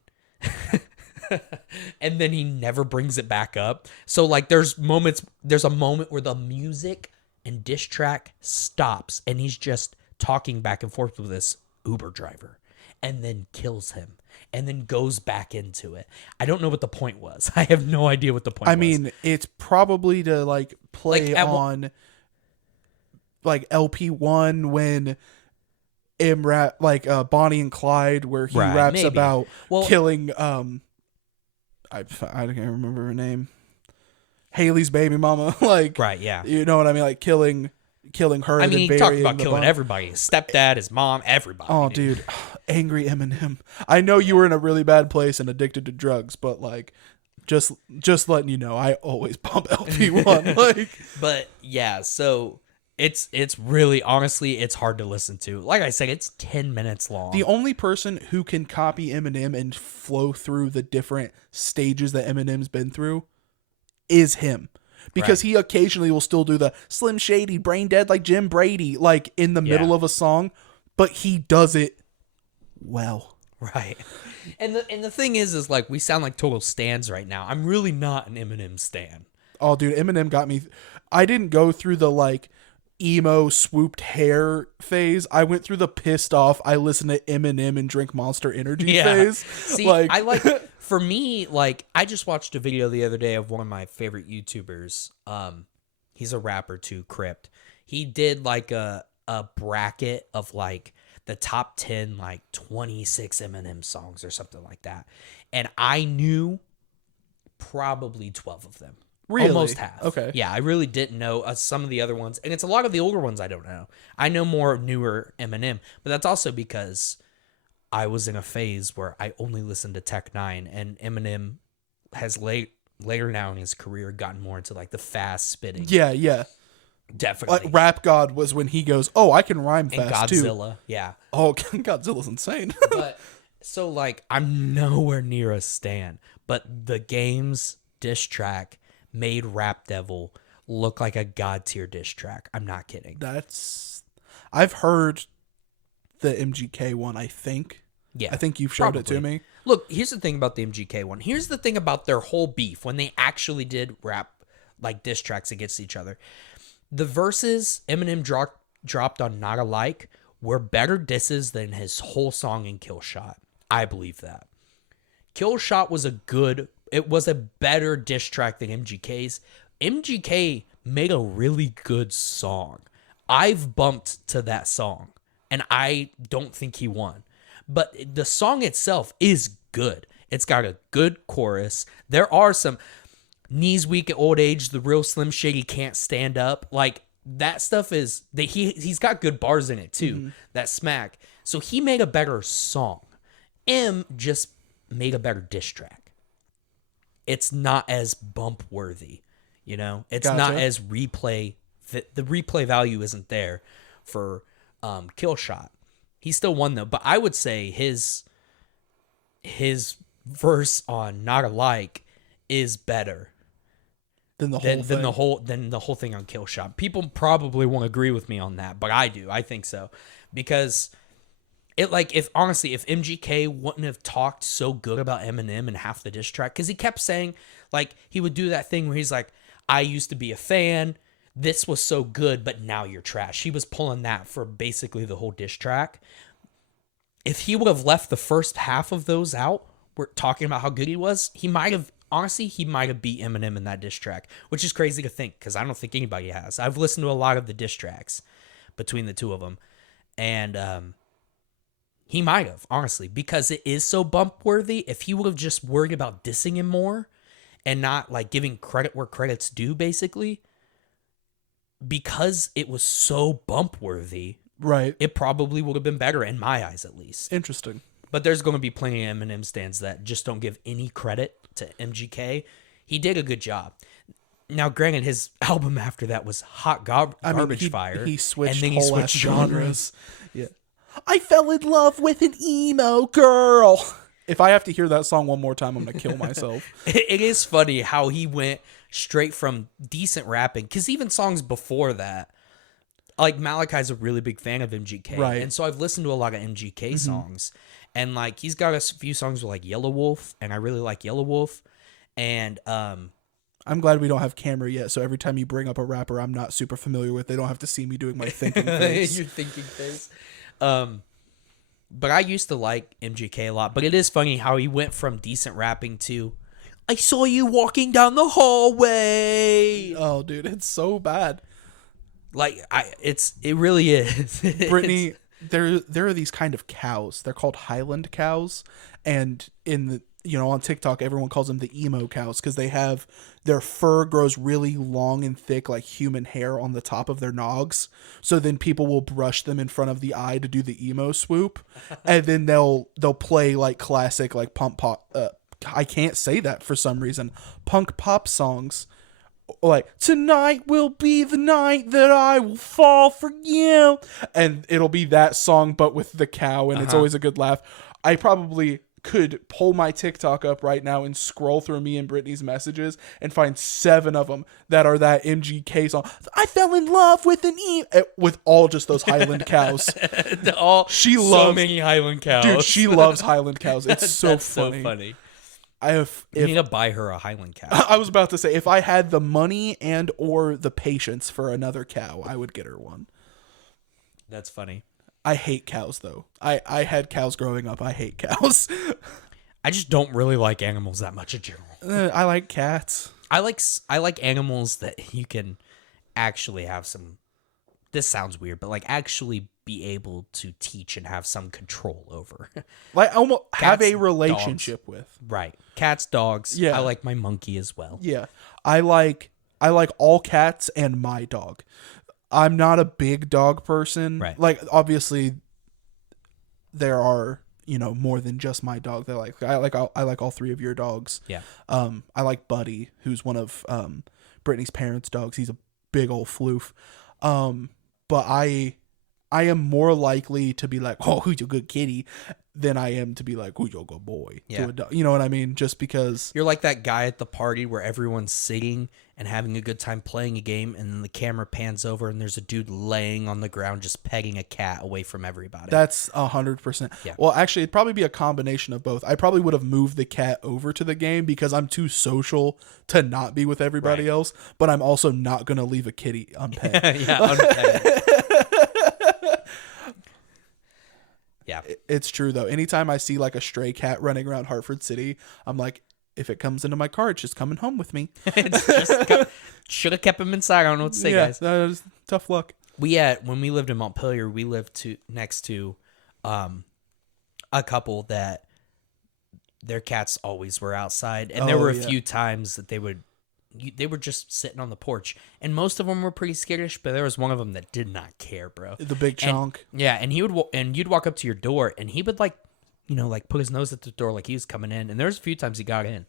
he never brings it back up. So like there's a moment where the music and diss track stops and he's just talking back and forth with this Uber driver and then kills him and then goes back into it. I don't know what the point was. I have no idea what the point was. I mean, it's probably to like play Like, on like LP1 when rap like Bonnie and Clyde, where he raps maybe. about Well, killing I can't remember her name, Haley's baby mama. Like, right, yeah. You know what I mean? Like killing her. I mean, he and talked about the killing body. everybody. His stepdad, his mom, everybody. Oh, dude. Angry Eminem. I know you were in a really bad place and addicted to drugs, but like just letting you know, I always pump LP1. Like, but yeah, so it's really, honestly, it's hard to listen to. Like I said, it's 10 minutes long. the only person who can copy Eminem and flow through the different stages that Eminem's been through is him. Because he occasionally will still do the Slim Shady, brain dead like Jim Brady, like in the middle of a song, but he does it well. Right. And the thing is like we sound like total stans right now. I'm really not an Eminem stan. Oh, dude, Eminem got me. I didn't go through the like emo swooped hair phase. I went through the pissed off, I listen to Eminem and drink Monster Energy phase. See, I like, for me, like, I just watched a video the other day of one of my favorite YouTubers. He's a rapper too, Crypt. He did like a bracket of like the top 10, like 26 Eminem songs or something like that. And I knew probably 12 of them. Really? Almost half. Okay. Yeah, I really didn't know some of the other ones. And it's a lot of the older ones I don't know. I know more newer Eminem, but that's also because I was in a phase where I only listened to Tech Nine, and Eminem has later now in his career gotten more into like the fast spitting. Yeah. Definitely. Like Rap God was when he goes, oh, I can rhyme And fast Godzilla, too. yeah. Oh, Godzilla's insane. But so like I'm nowhere near a stan, but the game's diss track made Rap Devil look like a god tier diss track. I'm not kidding. I've heard the MGK one, I think. Yeah. I think you've showed probably. it to me. Look, here's the thing about the MGK one. Here's the thing about their whole beef when they actually did rap like diss tracks against each other. The verses Eminem dropped on Not Alike were better disses than his whole song in Kill Shot. I believe that. Kill Shot was it was a better diss track than MGK's. MGK made a really good song. I've bumped to that song, and I don't think he won. But the song itself is good. It's got a good chorus. There are some knees weak at old age, the real Slim Shady can't stand up. Like, that stuff is... he's got good bars in it, too. That smack. So he made a better song. M just made a better diss track. It's not as bump worthy, you know? It's not as replay. The replay value isn't there for Kill Shot. He still won though, but I would say his verse on Not Alike is better Than the whole thing on Kill Shot. People probably won't agree with me on that, but I do. I think so. Because if MGK wouldn't have talked so good about Eminem in half the diss track, because he kept saying, like, he would do that thing where he's like, I used to be a fan, this was so good, but now you're trash. He was pulling that for basically the whole diss track. If he would have left the first half of those out, we're talking about how good he was, he might have beat Eminem in that diss track, which is crazy to think, because I don't think anybody has. I've listened to a lot of the diss tracks between the two of them, and he might have, honestly, because it is so bump worthy. If he would have just worried about dissing him more and not like giving credit where credit's due, basically, because it was so bump worthy, right? It probably would have been better in my eyes, at least. Interesting. But there's going to be plenty of Eminem stands that just don't give any credit to MGK. He did a good job. Now, granted, his album after that was hot garbage fire. He switched and then whole switched genres. Yeah. I fell in love with an emo girl. If I have to hear that song one more time, I'm going to kill myself. It is funny how he went straight from decent rapping, because even songs before that, like Malachi's a really big fan of MGK. Right. And so I've listened to a lot of MGK songs. And like he's got a few songs with like Yellow Wolf, and I really like Yellow Wolf. And I'm glad we don't have camera yet, so every time you bring up a rapper I'm not super familiar with, they don't have to see me doing my thinking face. Your thinking face. But I used to like MGK a lot. But it is funny how he went from decent rapping to, I saw you walking down the hallway. Oh, dude, it's so bad. Like it really is. Brittany, there are these kind of cows. They're called Highland cows, and on TikTok everyone calls them the emo cows because their fur grows really long and thick like human hair on the top of their nogs. So then people will brush them in front of the eye to do the emo swoop, and then they'll play like classic like pump pop. I can't say that for some reason. Punk pop songs. Like, tonight will be the night that I will fall for you. And it'll be that song, but with the cow, and it's always a good laugh. I probably could pull my TikTok up right now and scroll through me and Brittany's messages and find 7 of them that are that MGK song. I fell in love with with all just those Highland cows. She loves so many Highland cows. Dude, she loves Highland cows. It's so That's funny. So funny. You need to buy her a Highland cat. I was about to say, if I had the money and or the patience for another cow, I would get her one. That's funny. I hate cows, though. I had cows growing up. I hate cows. I just don't really like animals that much in general. I like cats. I like animals that you can actually have some. This sounds weird, but like actually be able to teach and have some control over. Like almost have Cats, a relationship with. Right. Cats, dogs. Yeah. I like my monkey as well. Yeah. I like all cats and my dog. I'm not a big dog person. Right. Like obviously there are, more than just my dog. I like all three of your dogs. Yeah. I like Buddy, who's one of Brittany's parents' dogs. He's a big old floof. But I am more likely to be like, oh, who's your good kitty, than I am to be like, who's your good boy. Yeah. To a dog. You know what I mean? Just because. You're like that guy at the party where everyone's sitting and having a good time playing a game, and then the camera pans over and there's a dude laying on the ground just petting a cat away from everybody. That's 100%. Yeah. Well, actually, it'd probably be a combination of both. I probably would have moved the cat over to the game because I'm too social to not be with everybody else, but I'm also not going to leave a kitty unpet. Yeah, unpetted. Yeah. It's true, though. Anytime I see like a stray cat running around Hartford City, I'm like, if it comes into my car, it's just coming home with me. Should have kept him inside. I don't know what to say, guys. That was tough luck. When we lived in Montpelier, we lived next to a couple that their cats always were outside, and there were a few times that they were just sitting on the porch, and most of them were pretty skittish, but there was one of them that did not care, bro. The big chunk. And you'd walk up to your door, and he would like put his nose at the door like he was coming in, and there was a few times he got in.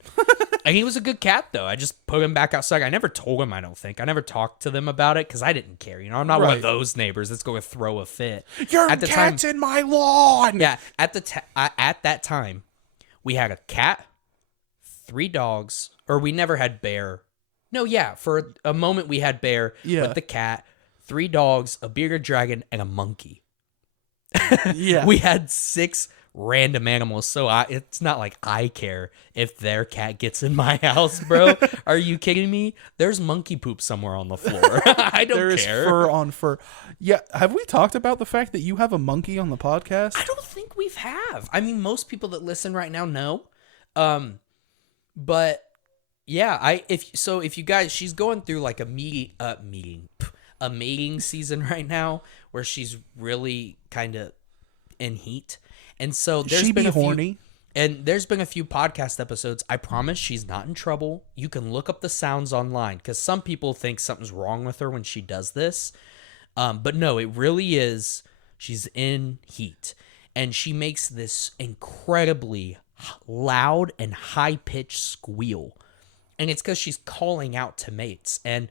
And he was a good cat, though. I just put him back outside. I never told him, I don't think. I never talked to them about it because I didn't care. I'm not one of those neighbors that's going to throw a fit. Your cat's in my lawn! Yeah, at that time, we had a cat, 3 dogs, or we never had Bear. No, yeah, for a moment we had Bear, with the cat, 3 dogs, a bearded dragon, and a monkey. Yeah. We had 6 random animals, so it's not like I care if their cat gets in my house, bro. Are you kidding me? There's monkey poop somewhere on the floor. I don't care. There is fur on fur. Yeah, have we talked about the fact that you have a monkey on the podcast? I don't think we've have. I mean, most people that listen right now know. But yeah, if you guys, she's going through like a mating season right now where she's really kind of in heat. And so there's been horny. And there's been a few podcast episodes. I promise she's not in trouble. You can look up the sounds online because some people think something's wrong with her when she does this. But no, it really is. She's in heat. And she makes this incredibly loud and high-pitched squeal. And it's because she's calling out to mates. And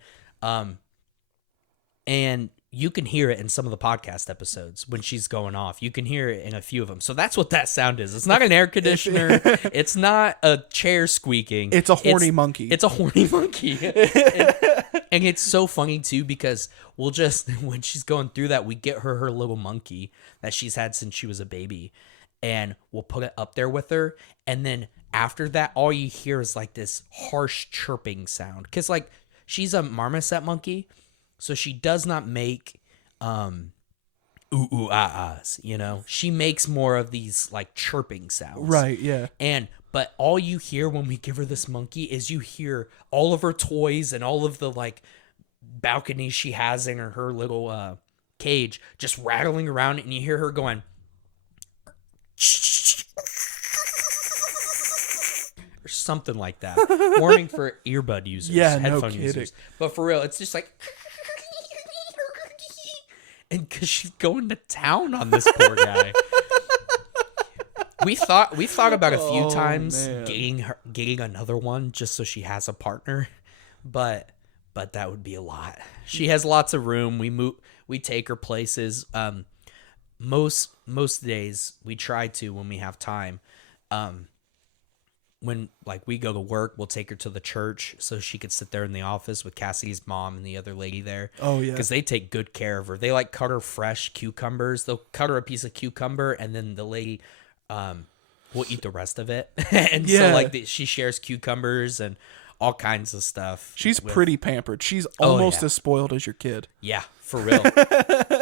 you can hear it in some of the podcast episodes when she's going off. You can hear it in a few of them. So that's what that sound is. It's not an air conditioner. It's not a chair squeaking. It's a horny monkey. It's a horny monkey. And it's so funny, too, because we'll just, when she's going through that, we get her little monkey that she's had since she was a baby. And we'll put it up there with her. And then after that, all you hear is like this harsh chirping sound. Because, like, she's a marmoset monkey. So she does not make ooh ooh ahs, She makes more of these like chirping sounds. Right, yeah. But all you hear when we give her this monkey is you hear all of her toys and all of the like balconies she has in her little cage just rattling around, and you hear her going or something like that. Warning for earbud users, headphone users. But for real, it's just like, and because she's going to town on this poor guy. we thought about a few times getting another one just so she has a partner, but that would be a lot. She has lots of room. We take her places. Most days we try to, when we have time. When like we go to work, we'll take her to the church so she could sit there in the office with Cassidy's mom and the other lady there. Oh yeah, because they take good care of her. They like cut her fresh cucumbers. They'll cut her a piece of cucumber, and then the lady, will eat the rest of it. And so Yeah. like she shares cucumbers and all kinds of stuff. She's with- pretty pampered. She's Oh, almost yeah. as spoiled as your kid. Yeah, for real.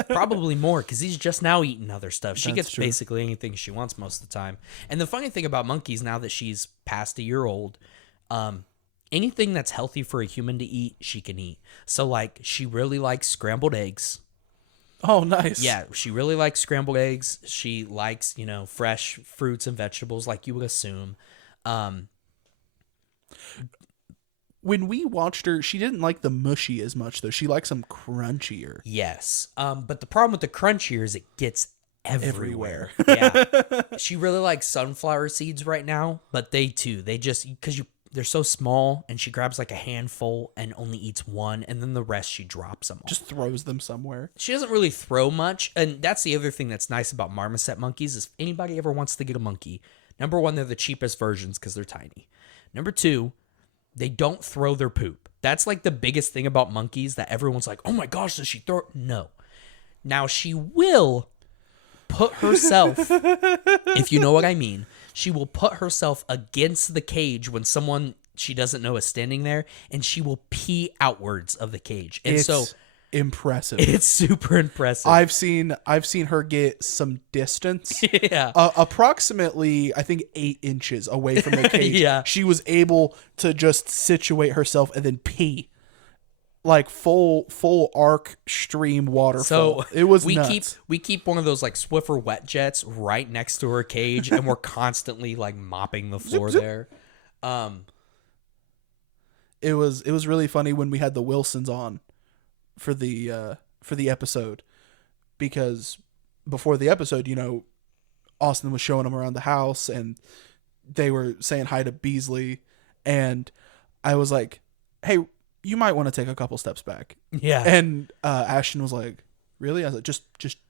Probably more because he's just now eating other stuff. She That's gets true. basically anything she wants most of the time. And the funny thing about monkeys, now that she's past a year old, anything that's healthy for a human to eat, she can eat. So like she really likes scrambled eggs. Oh, nice. Yeah, she really likes scrambled eggs. She likes, fresh fruits and vegetables like you would assume. When we watched her, she didn't like the mushy as much, though. She likes them crunchier. Yes. But the problem with the crunchier is it gets everywhere. Yeah. She really likes sunflower seeds right now, but they just, because they're so small, and she grabs like a handful and only eats one, and then the rest she drops them all. Just throws them somewhere. She doesn't really throw much, and that's the other thing that's nice about marmoset monkeys is if anybody ever wants to get a monkey, number one, they're the cheapest versions because they're tiny. Number two, they don't throw their poop. That's like the biggest thing about monkeys that everyone's like, oh my gosh, does she throw? No. Now she will put herself, if you know what I mean, she will put herself against the cage when someone she doesn't know is standing there, and she will pee outwards of the cage. And It's so impressive. it's super impressive. I've seen her get some distance. Yeah. Approximately, I think 8 inches away from the cage. Yeah. She was able to just situate herself and then pee. Like full arc stream waterfall. So it was we nuts. keep one of those like Swiffer wet jets right next to her cage, and we're constantly like mopping the floor zip. there. It was really funny when we had the Wilsons on for the episode, because before the episode, Austin was showing them around the house and they were saying hi to Beasley, and I was like, "Hey, you might want to take a couple steps back." Yeah. And Ashton was like, "Really?" I was like, just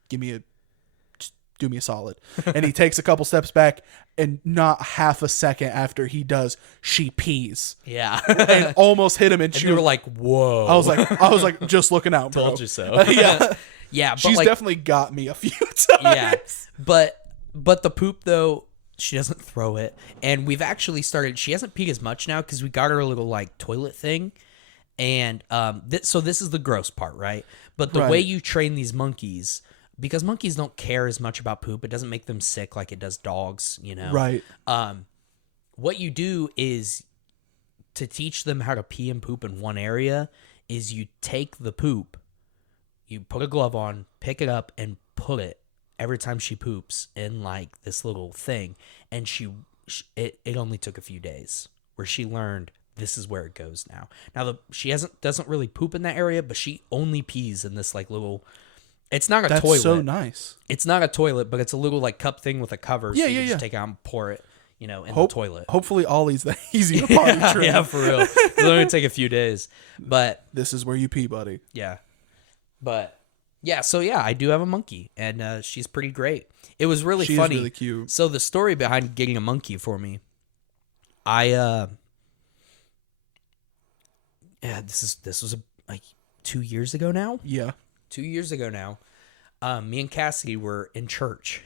do me a solid." And he takes a couple steps back, and not half a second after he does, she pees Yeah. and almost hit him. And And she they were was like, "Whoa!" I was like, just looking out, bro. "Told you so." Yeah, Yeah, but she's like, definitely got me a few times. yeah, but the poop though, she doesn't throw it, and we've actually started. She hasn't peed as much now because we got her a little like toilet thing, and so this is the gross part, right? But the Right. way you train these monkeys, because monkeys don't care as much about poop, it doesn't make them sick like it does dogs, Right. What you do is to teach them how to pee and poop in one area is you take the poop, you put a glove on, pick it up, and put it every time she poops in like this little thing. And it only took a few days where she learned this is where it goes now. Now she doesn't really poop in that area, but she only pees in this like little. It's not a That's toilet. so nice. It's not a toilet, but it's a little like cup thing with a cover. Yeah, so you yeah, can just yeah. take it out and pour it, in the toilet. Hopefully, Ollie's that easy to potty train. Yeah, for real. It'll only take a few days, but This is where you pee, buddy. yeah, but yeah. So yeah, I do have a monkey, and she's pretty great. It was really She's funny. really cute. So the story behind getting a monkey for me, this was like 2 years ago now. Yeah. 2 years ago now, me and Cassidy were in church,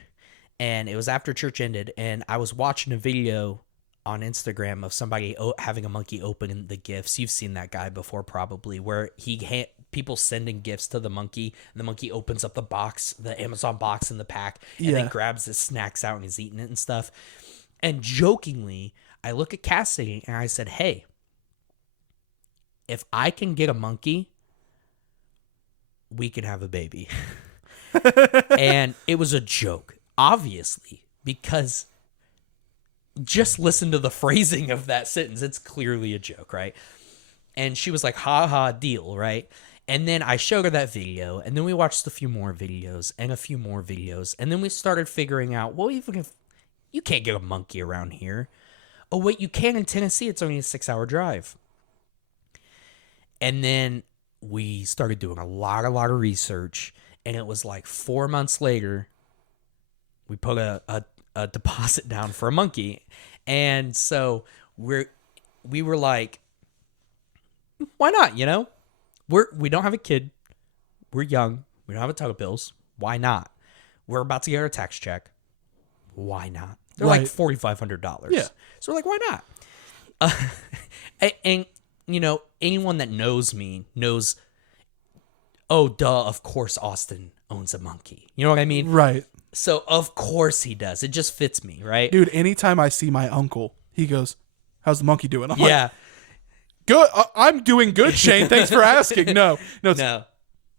and it was after church ended, and I was watching a video on Instagram of somebody having a monkey open the gifts. You've seen that guy before probably, where people sending gifts to the monkey, and the monkey opens up the box, the Amazon box in the pack, and then Yeah. grabs his snacks out and he's eating it and stuff. And jokingly, I look at Cassidy and I said, "Hey, if I can get a monkey, we can have a baby." And it was a joke, obviously, because just listen to the phrasing of that sentence. It's clearly a joke, right? And she was like, "Ha ha, deal," right? And then I showed her that video, and then we watched a few more videos and a few more videos, and then we started figuring out, well, even if you can't get a monkey around here. Oh, wait, you can in Tennessee. It's only a 6-hour drive. And then we started doing a lot of research, and it was like 4 months later, we put a deposit down for a monkey. And so we were like, why not, We don't have a kid. We're young. We don't have a ton of bills. Why not? We're about to get our tax check. Why not? They're like Right. $4,500. Yeah. So we're like, why not? And you know, anyone that knows me knows, oh, duh, of course Austin owns a monkey. You know what I mean? Right. So of course he does. It just fits me, right? Dude, anytime I see my uncle, he goes, "How's the monkey doing?" I'm like, Yeah. "Good. I'm doing good, Shane. Thanks for asking." No. It's, No.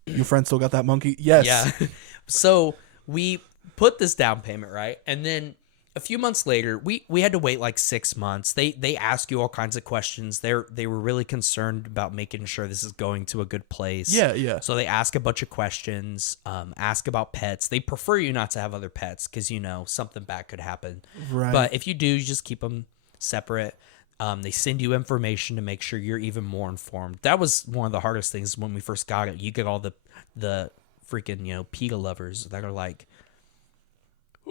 your friend still got that monkey? Yes. Yeah. So we put this down payment, right? And then a few months later, we had to wait like 6 months. They ask you all kinds of questions. They were really concerned about making sure this is going to a good place. Yeah, yeah. So they ask a bunch of questions, ask about pets. They prefer you not to have other pets because, you know, something bad could happen. Right. But if you do, you just keep them separate. They send you information to make sure you're even more informed. That was one of the hardest things when we first got it. You get all the freaking, you know, PETA lovers that are like,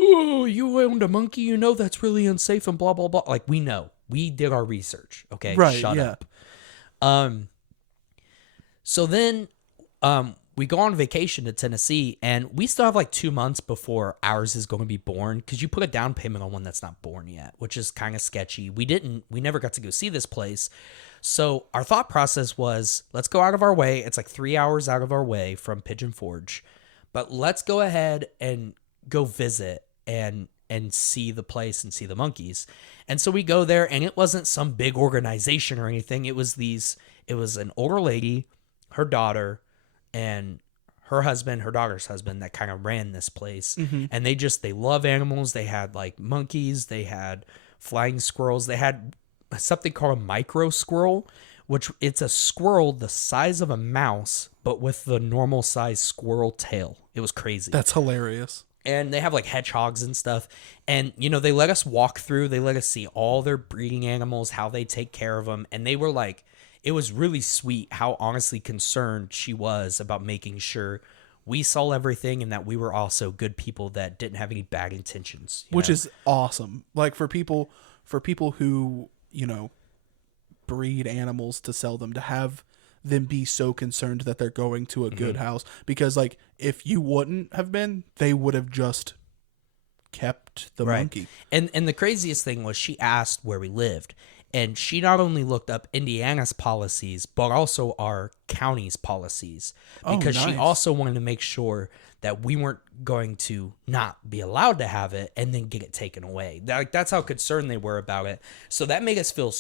oh, you owned a monkey, you know that's really unsafe and blah, blah, blah. Like, we know. We did our research, okay? Right, Shut yeah. up. So then we go on vacation to Tennessee, and we still have like 2 months before ours is going to be born, because you put a down payment on one that's not born yet, which is kind of sketchy. We never got to go see this place. So our thought process was, let's go out of our way. It's like 3 hours out of our way from Pigeon Forge, but let's go ahead and go visit and see the place and see the monkeys. And so we go there, and it wasn't some big organization or anything. It was an older lady, her daughter, and her husband, her daughter's husband, that kind of ran this place. Mm-hmm. And they love animals. They had like monkeys, they had flying squirrels, they had something called a micro squirrel, which it's a squirrel the size of a mouse, but with the normal size squirrel tail. It was crazy. That's hilarious. And they have like hedgehogs and stuff. And, you know, they let us walk through. They let us see all their breeding animals, how they take care of them. And they were like, it was really sweet how honestly concerned she was about making sure we saw everything and that we were also good people that didn't have any bad intentions. Which is awesome. Like for people who, you know, breed animals to sell them, to have them be so concerned that they're going to a good house. Because like if you wouldn't have been, they would have just kept the monkey. And the craziest thing was she asked where we lived. And she not only looked up Indiana's policies, but also our county's policies. Because she also wanted to make sure that we weren't going to not be allowed to have it and then get it taken away. That's how concerned they were about it. So that made us feel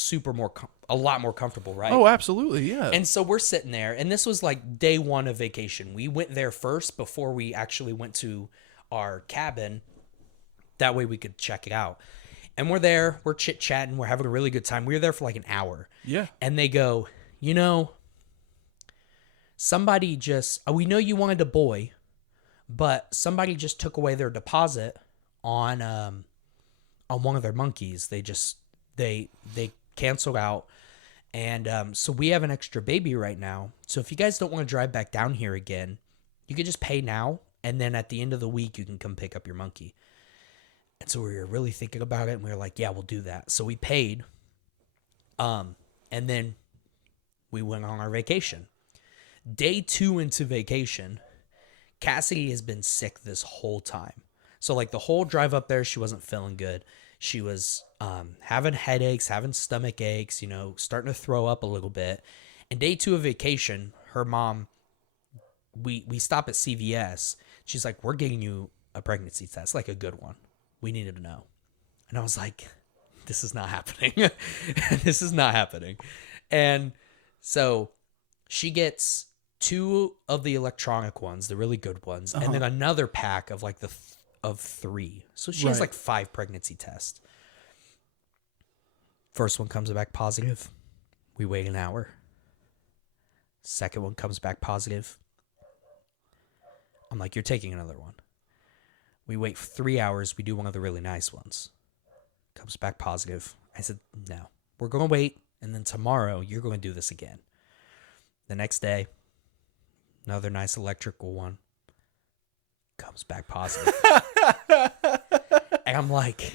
a lot more comfortable, right? Oh, absolutely, yeah. And so we're sitting there, and this was like day one of vacation. We went there first before we actually went to our cabin. That way we could check it out. And we're there, we're chit-chatting, we're having a really good time. We were there for like an hour. Yeah. And they go, you know, somebody just, we know you wanted a boy, but somebody just took away their deposit on one of their monkeys. They canceled out. And so we have an extra baby right now. So if you guys don't want to drive back down here again, you could just pay now. And then at the end of the week, you can come pick up your monkey. And so we were really thinking about it, and we were like, yeah, we'll do that. So we paid, and then we went on our vacation. Day 2 into vacation, Cassidy has been sick this whole time. So like the whole drive up there, she wasn't feeling good. She was having headaches, having stomach aches, you know, starting to throw up a little bit. And day 2 of vacation, her mom, we stop at CVS. She's like, we're getting you a pregnancy test, like a good one. We needed to know. And I was like, this is not happening. This is not happening. And so she gets 2 of the electronic ones, the really good ones, and then another pack of like of 3. So she has like 5 pregnancy tests. First one comes back positive. We wait an hour. Second one comes back positive. I'm like, you're taking another one. We wait 3 hours. We do one of the really nice ones. Comes back positive. I said, no, we're going to wait. And then tomorrow you're going to do this again. The next day, another nice electrical one. Comes back positive. And I'm like,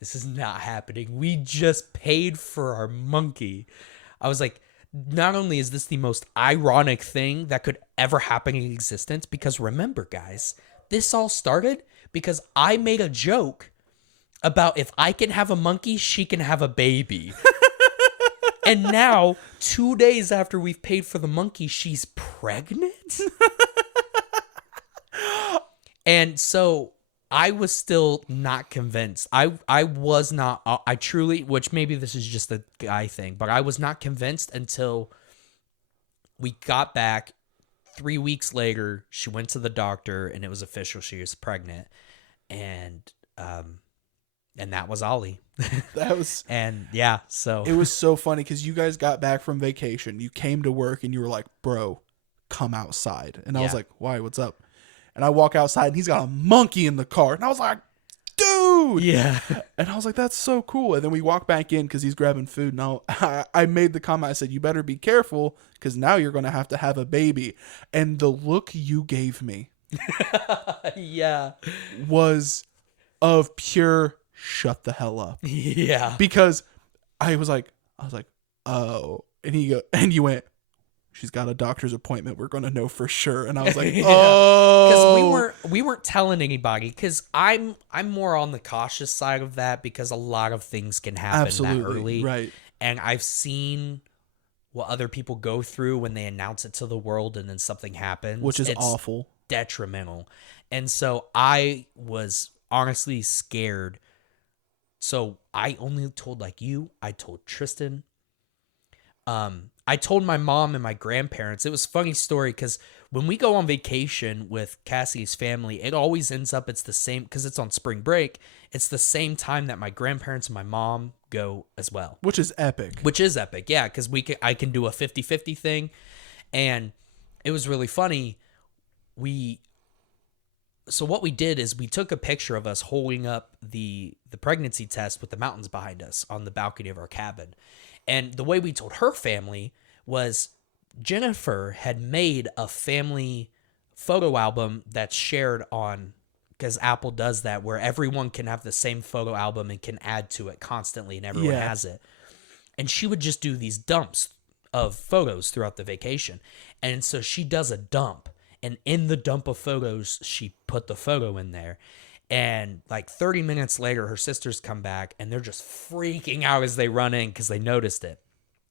this is not happening. We just paid for our monkey. I was like, not only is this the most ironic thing that could ever happen in existence, because remember, guys, this all started because I made a joke about if I can have a monkey, she can have a baby. And now, 2 days after we've paid for the monkey, she's pregnant? And so I was still not convinced. I was not, I truly, which maybe this is just a guy thing, but I was not convinced until we got back. 3 weeks later, she went to the doctor and it was official. She was pregnant. And that was Ollie. That was, and yeah, so it was so funny because you guys got back from vacation. You came to work and you were like, bro, come outside. And I was like, why? What's up? And I walk outside and he's got a monkey in the car. And I was like, dude. Yeah. And I was like, that's so cool. And then we walk back in because he's grabbing food. Now, I made the comment. I said, you better be careful because now you're going to have a baby. And the look you gave me yeah, was of pure shut the hell up. Yeah. Because I was like, oh. And you went, she's got a doctor's appointment. We're going to know for sure. And I was like, oh. Because we weren't telling anybody, because I'm more on the cautious side of that because a lot of things can happen that early. Right. And I've seen what other people go through when they announce it to the world and then something happens. Which is it's awful. Detrimental. And so I was honestly scared. So I only told you, I told Tristan. I told my mom and my grandparents. It was a funny story because when we go on vacation with Cassie's family, it always ends up it's the same because it's on spring break. It's the same time that my grandparents and my mom go as well. Which is epic. Yeah, because I can do a 50-50 thing. And it was really funny. So what we did is we took a picture of us holding up the pregnancy test with the mountains behind us on the balcony of our cabin. And the way we told her family was Jennifer had made a family photo album that's shared on, because Apple does that, where everyone can have the same photo album and can add to it constantly and everyone has it. And she would just do these dumps of photos throughout the vacation. And so she does a dump. And in the dump of photos, she put the photo in there. And 30 minutes later, her sisters come back and they're just freaking out as they run in because they noticed it.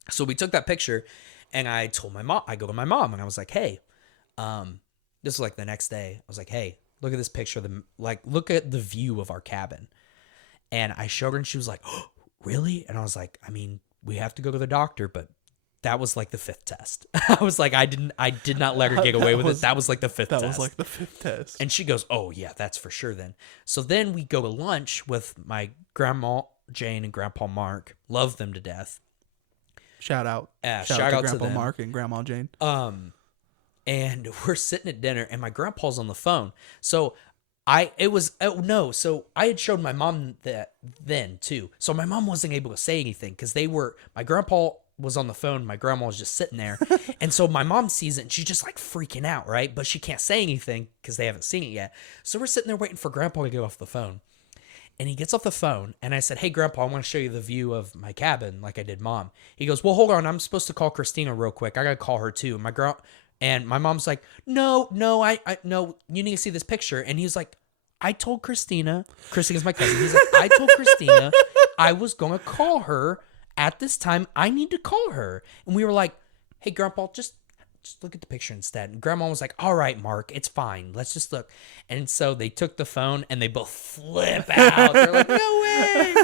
So we took that picture and I told my mom, I go to my mom and I was like, hey, this was the next day. I was like, hey, look at this picture. Look at the view of our cabin. And I showed her and she was like, oh, really? And I was like, I mean, we have to go to the doctor, but that was the fifth test. I was like, I did not let her get away with it. That was the fifth test. That was the fifth test. And she goes, oh yeah, that's for sure then. So then we go to lunch with my grandma Jane and grandpa Mark. Love them to death. Shout out. Shout out to grandpa them. Mark and grandma Jane. And we're sitting at dinner and my grandpa's on the phone. So I had showed my mom that then too. So my mom wasn't able to say anything because my grandpa was on the phone. My grandma was just sitting there. And so my mom sees it and she's just freaking out, right? But she can't say anything because they haven't seen it yet. So we're sitting there waiting for grandpa to get off the phone. And he gets off the phone and I said, hey grandpa, I want to show you the view of my cabin like I did mom. He goes, well, hold on. I'm supposed to call Christina real quick. I got to call her too. And my mom's like, no, I no, you need to see this picture. And he was like, I told Christina's my cousin. He's like, I told Christina I was going to call her at this time. I need to call her. And we were like, hey, Grandpa, just look at the picture instead. And Grandma was like, all right, Mark, it's fine. Let's just look. And so they took the phone and they both flip out. They're like, no way.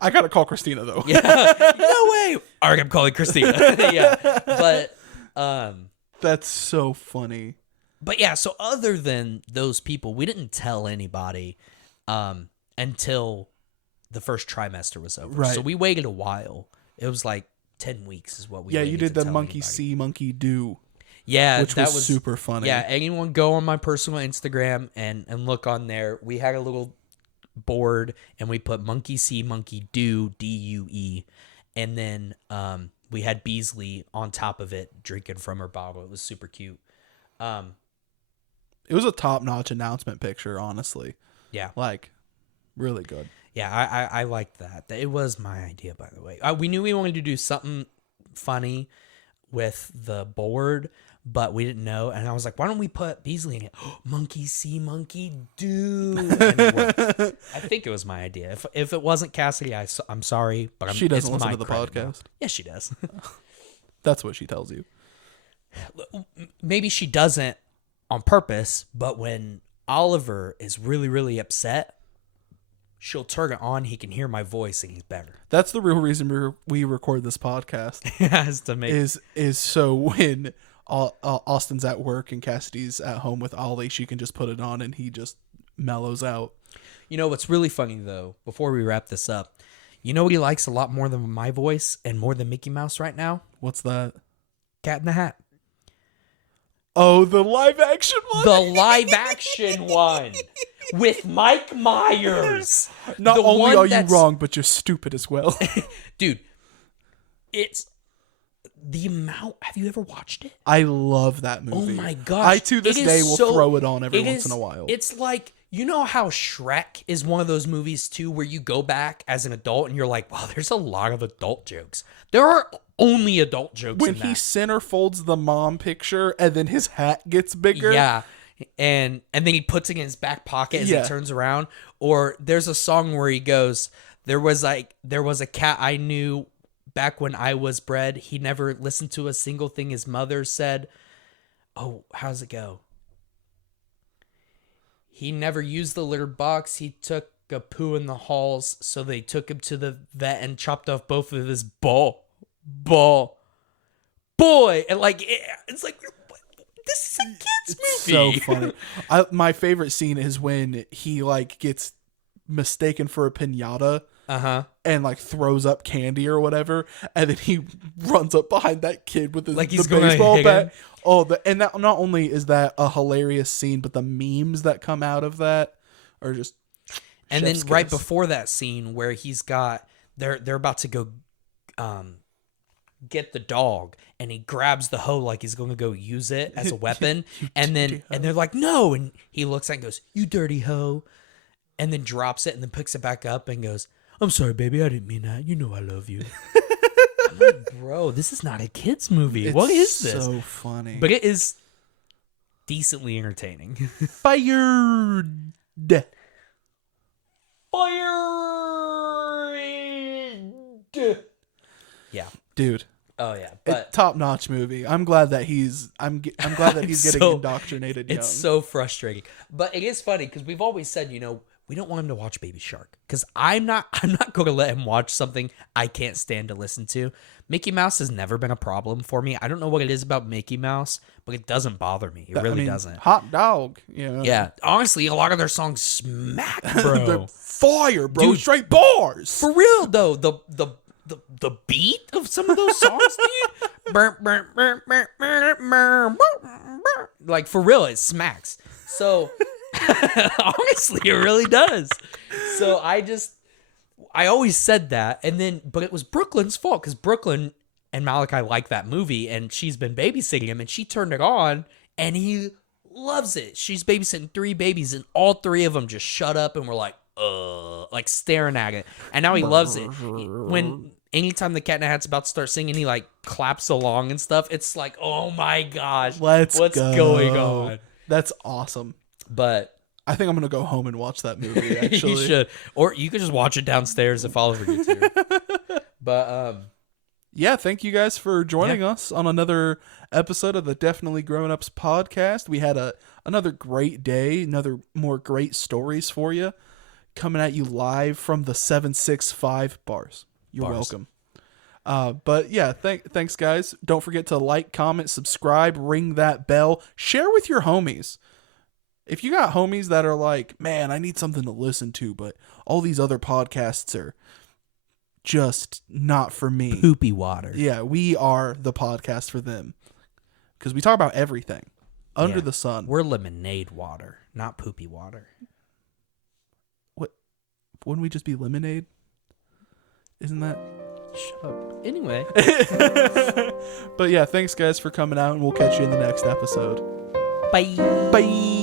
I got to call Christina, though. Yeah, no way. All right, I'm calling Christina. Yeah. But that's so funny. But yeah, so other than those people, we didn't tell anybody until the first trimester was over. Right. So we waited a while. It was 10 weeks is what we waited you did to the tell monkey anybody. see, monkey do. Yeah, which was super funny. Yeah, anyone go on my personal Instagram and look on there. We had a little board and we put monkey see, monkey do, DUE. And then we had Beasley on top of it drinking from her bottle. It was super cute. It was a top-notch announcement picture, honestly. Yeah. Really good. Yeah, I liked that. It was my idea, by the way. We knew we wanted to do something funny with the board, but we didn't know. And I was like, why don't we put Beasley in it? Monkey see, monkey do. And it worked. I think it was my idea. If it wasn't Cassidy, I'm sorry, but She doesn't it's listen my to the credit now. podcast. Yes, she does. That's what she tells you. Maybe she doesn't on purpose, but when Oliver is really, really upset, she'll turn it on. He can hear my voice, and he's better. That's the real reason we record this podcast. Has to make is so when Austin's at work and Cassidy's at home with Ollie, she can just put it on and he just mellows out. You know what's really funny though? Before we wrap this up, you know what he likes a lot more than my voice and more than Mickey Mouse right now? What's that? Cat in the Hat. Oh, the live action one. The live action one with Mike Myers. Not The only one are you that's- wrong, but you're stupid as well. Dude, it's the amount. Have you ever watched it? I love that Oh movie. my gosh. I to this It is day will so- throw it on every it once is- in a while. It's like, you know how Shrek is one of those movies too where you go back as an adult and you're like, wow, there's a lot of adult jokes. There are only adult jokes when in he that. centerfolds the mom picture and then his hat gets bigger. Yeah. And then he puts it in his back pocket as Yeah. he turns around. Or there's a song where he goes, there was a cat I knew back when I was bred. He never listened to a single thing his mother said. Oh, how's it go? He never used the litter box. He took a poo in the halls, so they took him to the vet and chopped off both of his boy. And like, it's like, this is a kid's It's movie. so funny. My favorite scene is when he like gets mistaken for a piñata Uh-huh. and like throws up candy or whatever, and then he runs up behind that kid with Like the he's gonna baseball hit bat. him. Oh, and that not only is that a hilarious scene, but the memes that come out of that are just. And chef's then right kiss. before that scene where they're about to go get the dog, and he grabs the hoe like he's going to go use it as a weapon, and they're like, no, and he looks at it and goes, you dirty hoe, and then drops it and then picks it back up and goes, I'm sorry, baby, I didn't mean that. You know I love you. I'm like, bro, this is not a kid's movie. What is this? So funny. But it is decently entertaining. Fired. Yeah. Dude. Oh yeah, but Top notch movie. I'm glad that he's glad that he's getting indoctrinated young. it's so frustrating. But it is funny because we've always said, we don't want him to watch Baby Shark because I'm not going to let him watch something I can't stand to listen to. Mickey Mouse has never been a problem for me. I don't know what it is about Mickey Mouse, but it doesn't bother me. It really doesn't. Hot dog. You know? Yeah, honestly, a lot of their songs smack, They're bro. fire, bro. Dude, Straight bars. For real though, the beat of some of those songs, dude. Like for real, it smacks. So honestly, it really does. So I always said that, but it was Brooklyn's fault because Brooklyn and Malachi like that movie, and she's been babysitting him, and she turned it on, and he loves it. She's babysitting 3 babies, and all 3 of them just shut up and were like staring at it, and now he loves it. Anytime the Cat in the Hat's about to start singing, he like claps along and stuff. It's like, oh my gosh, what's going on? That's awesome. But I think I'm gonna go home and watch that movie. Actually, you should, or you could just watch it downstairs if Oliver gets here. But yeah, thank you guys for joining us on another episode of the Definitely Grown Ups podcast. We had another great day, another more great stories for you, coming at you live from the 765 bars. You're welcome. But yeah, thanks guys. Don't forget to like, comment, subscribe, ring that bell, share with your homies. If you got homies that are like, man, I need something to listen to, but all these other podcasts are just not for me. poopy water. Yeah, we are the podcast for them. Because we talk about everything under the sun. We're lemonade water, not poopy water. What? Wouldn't we just be lemonade? Isn't that? Shut up. Anyway. But yeah, thanks guys for coming out, and we'll catch you in the next episode. Bye. Bye.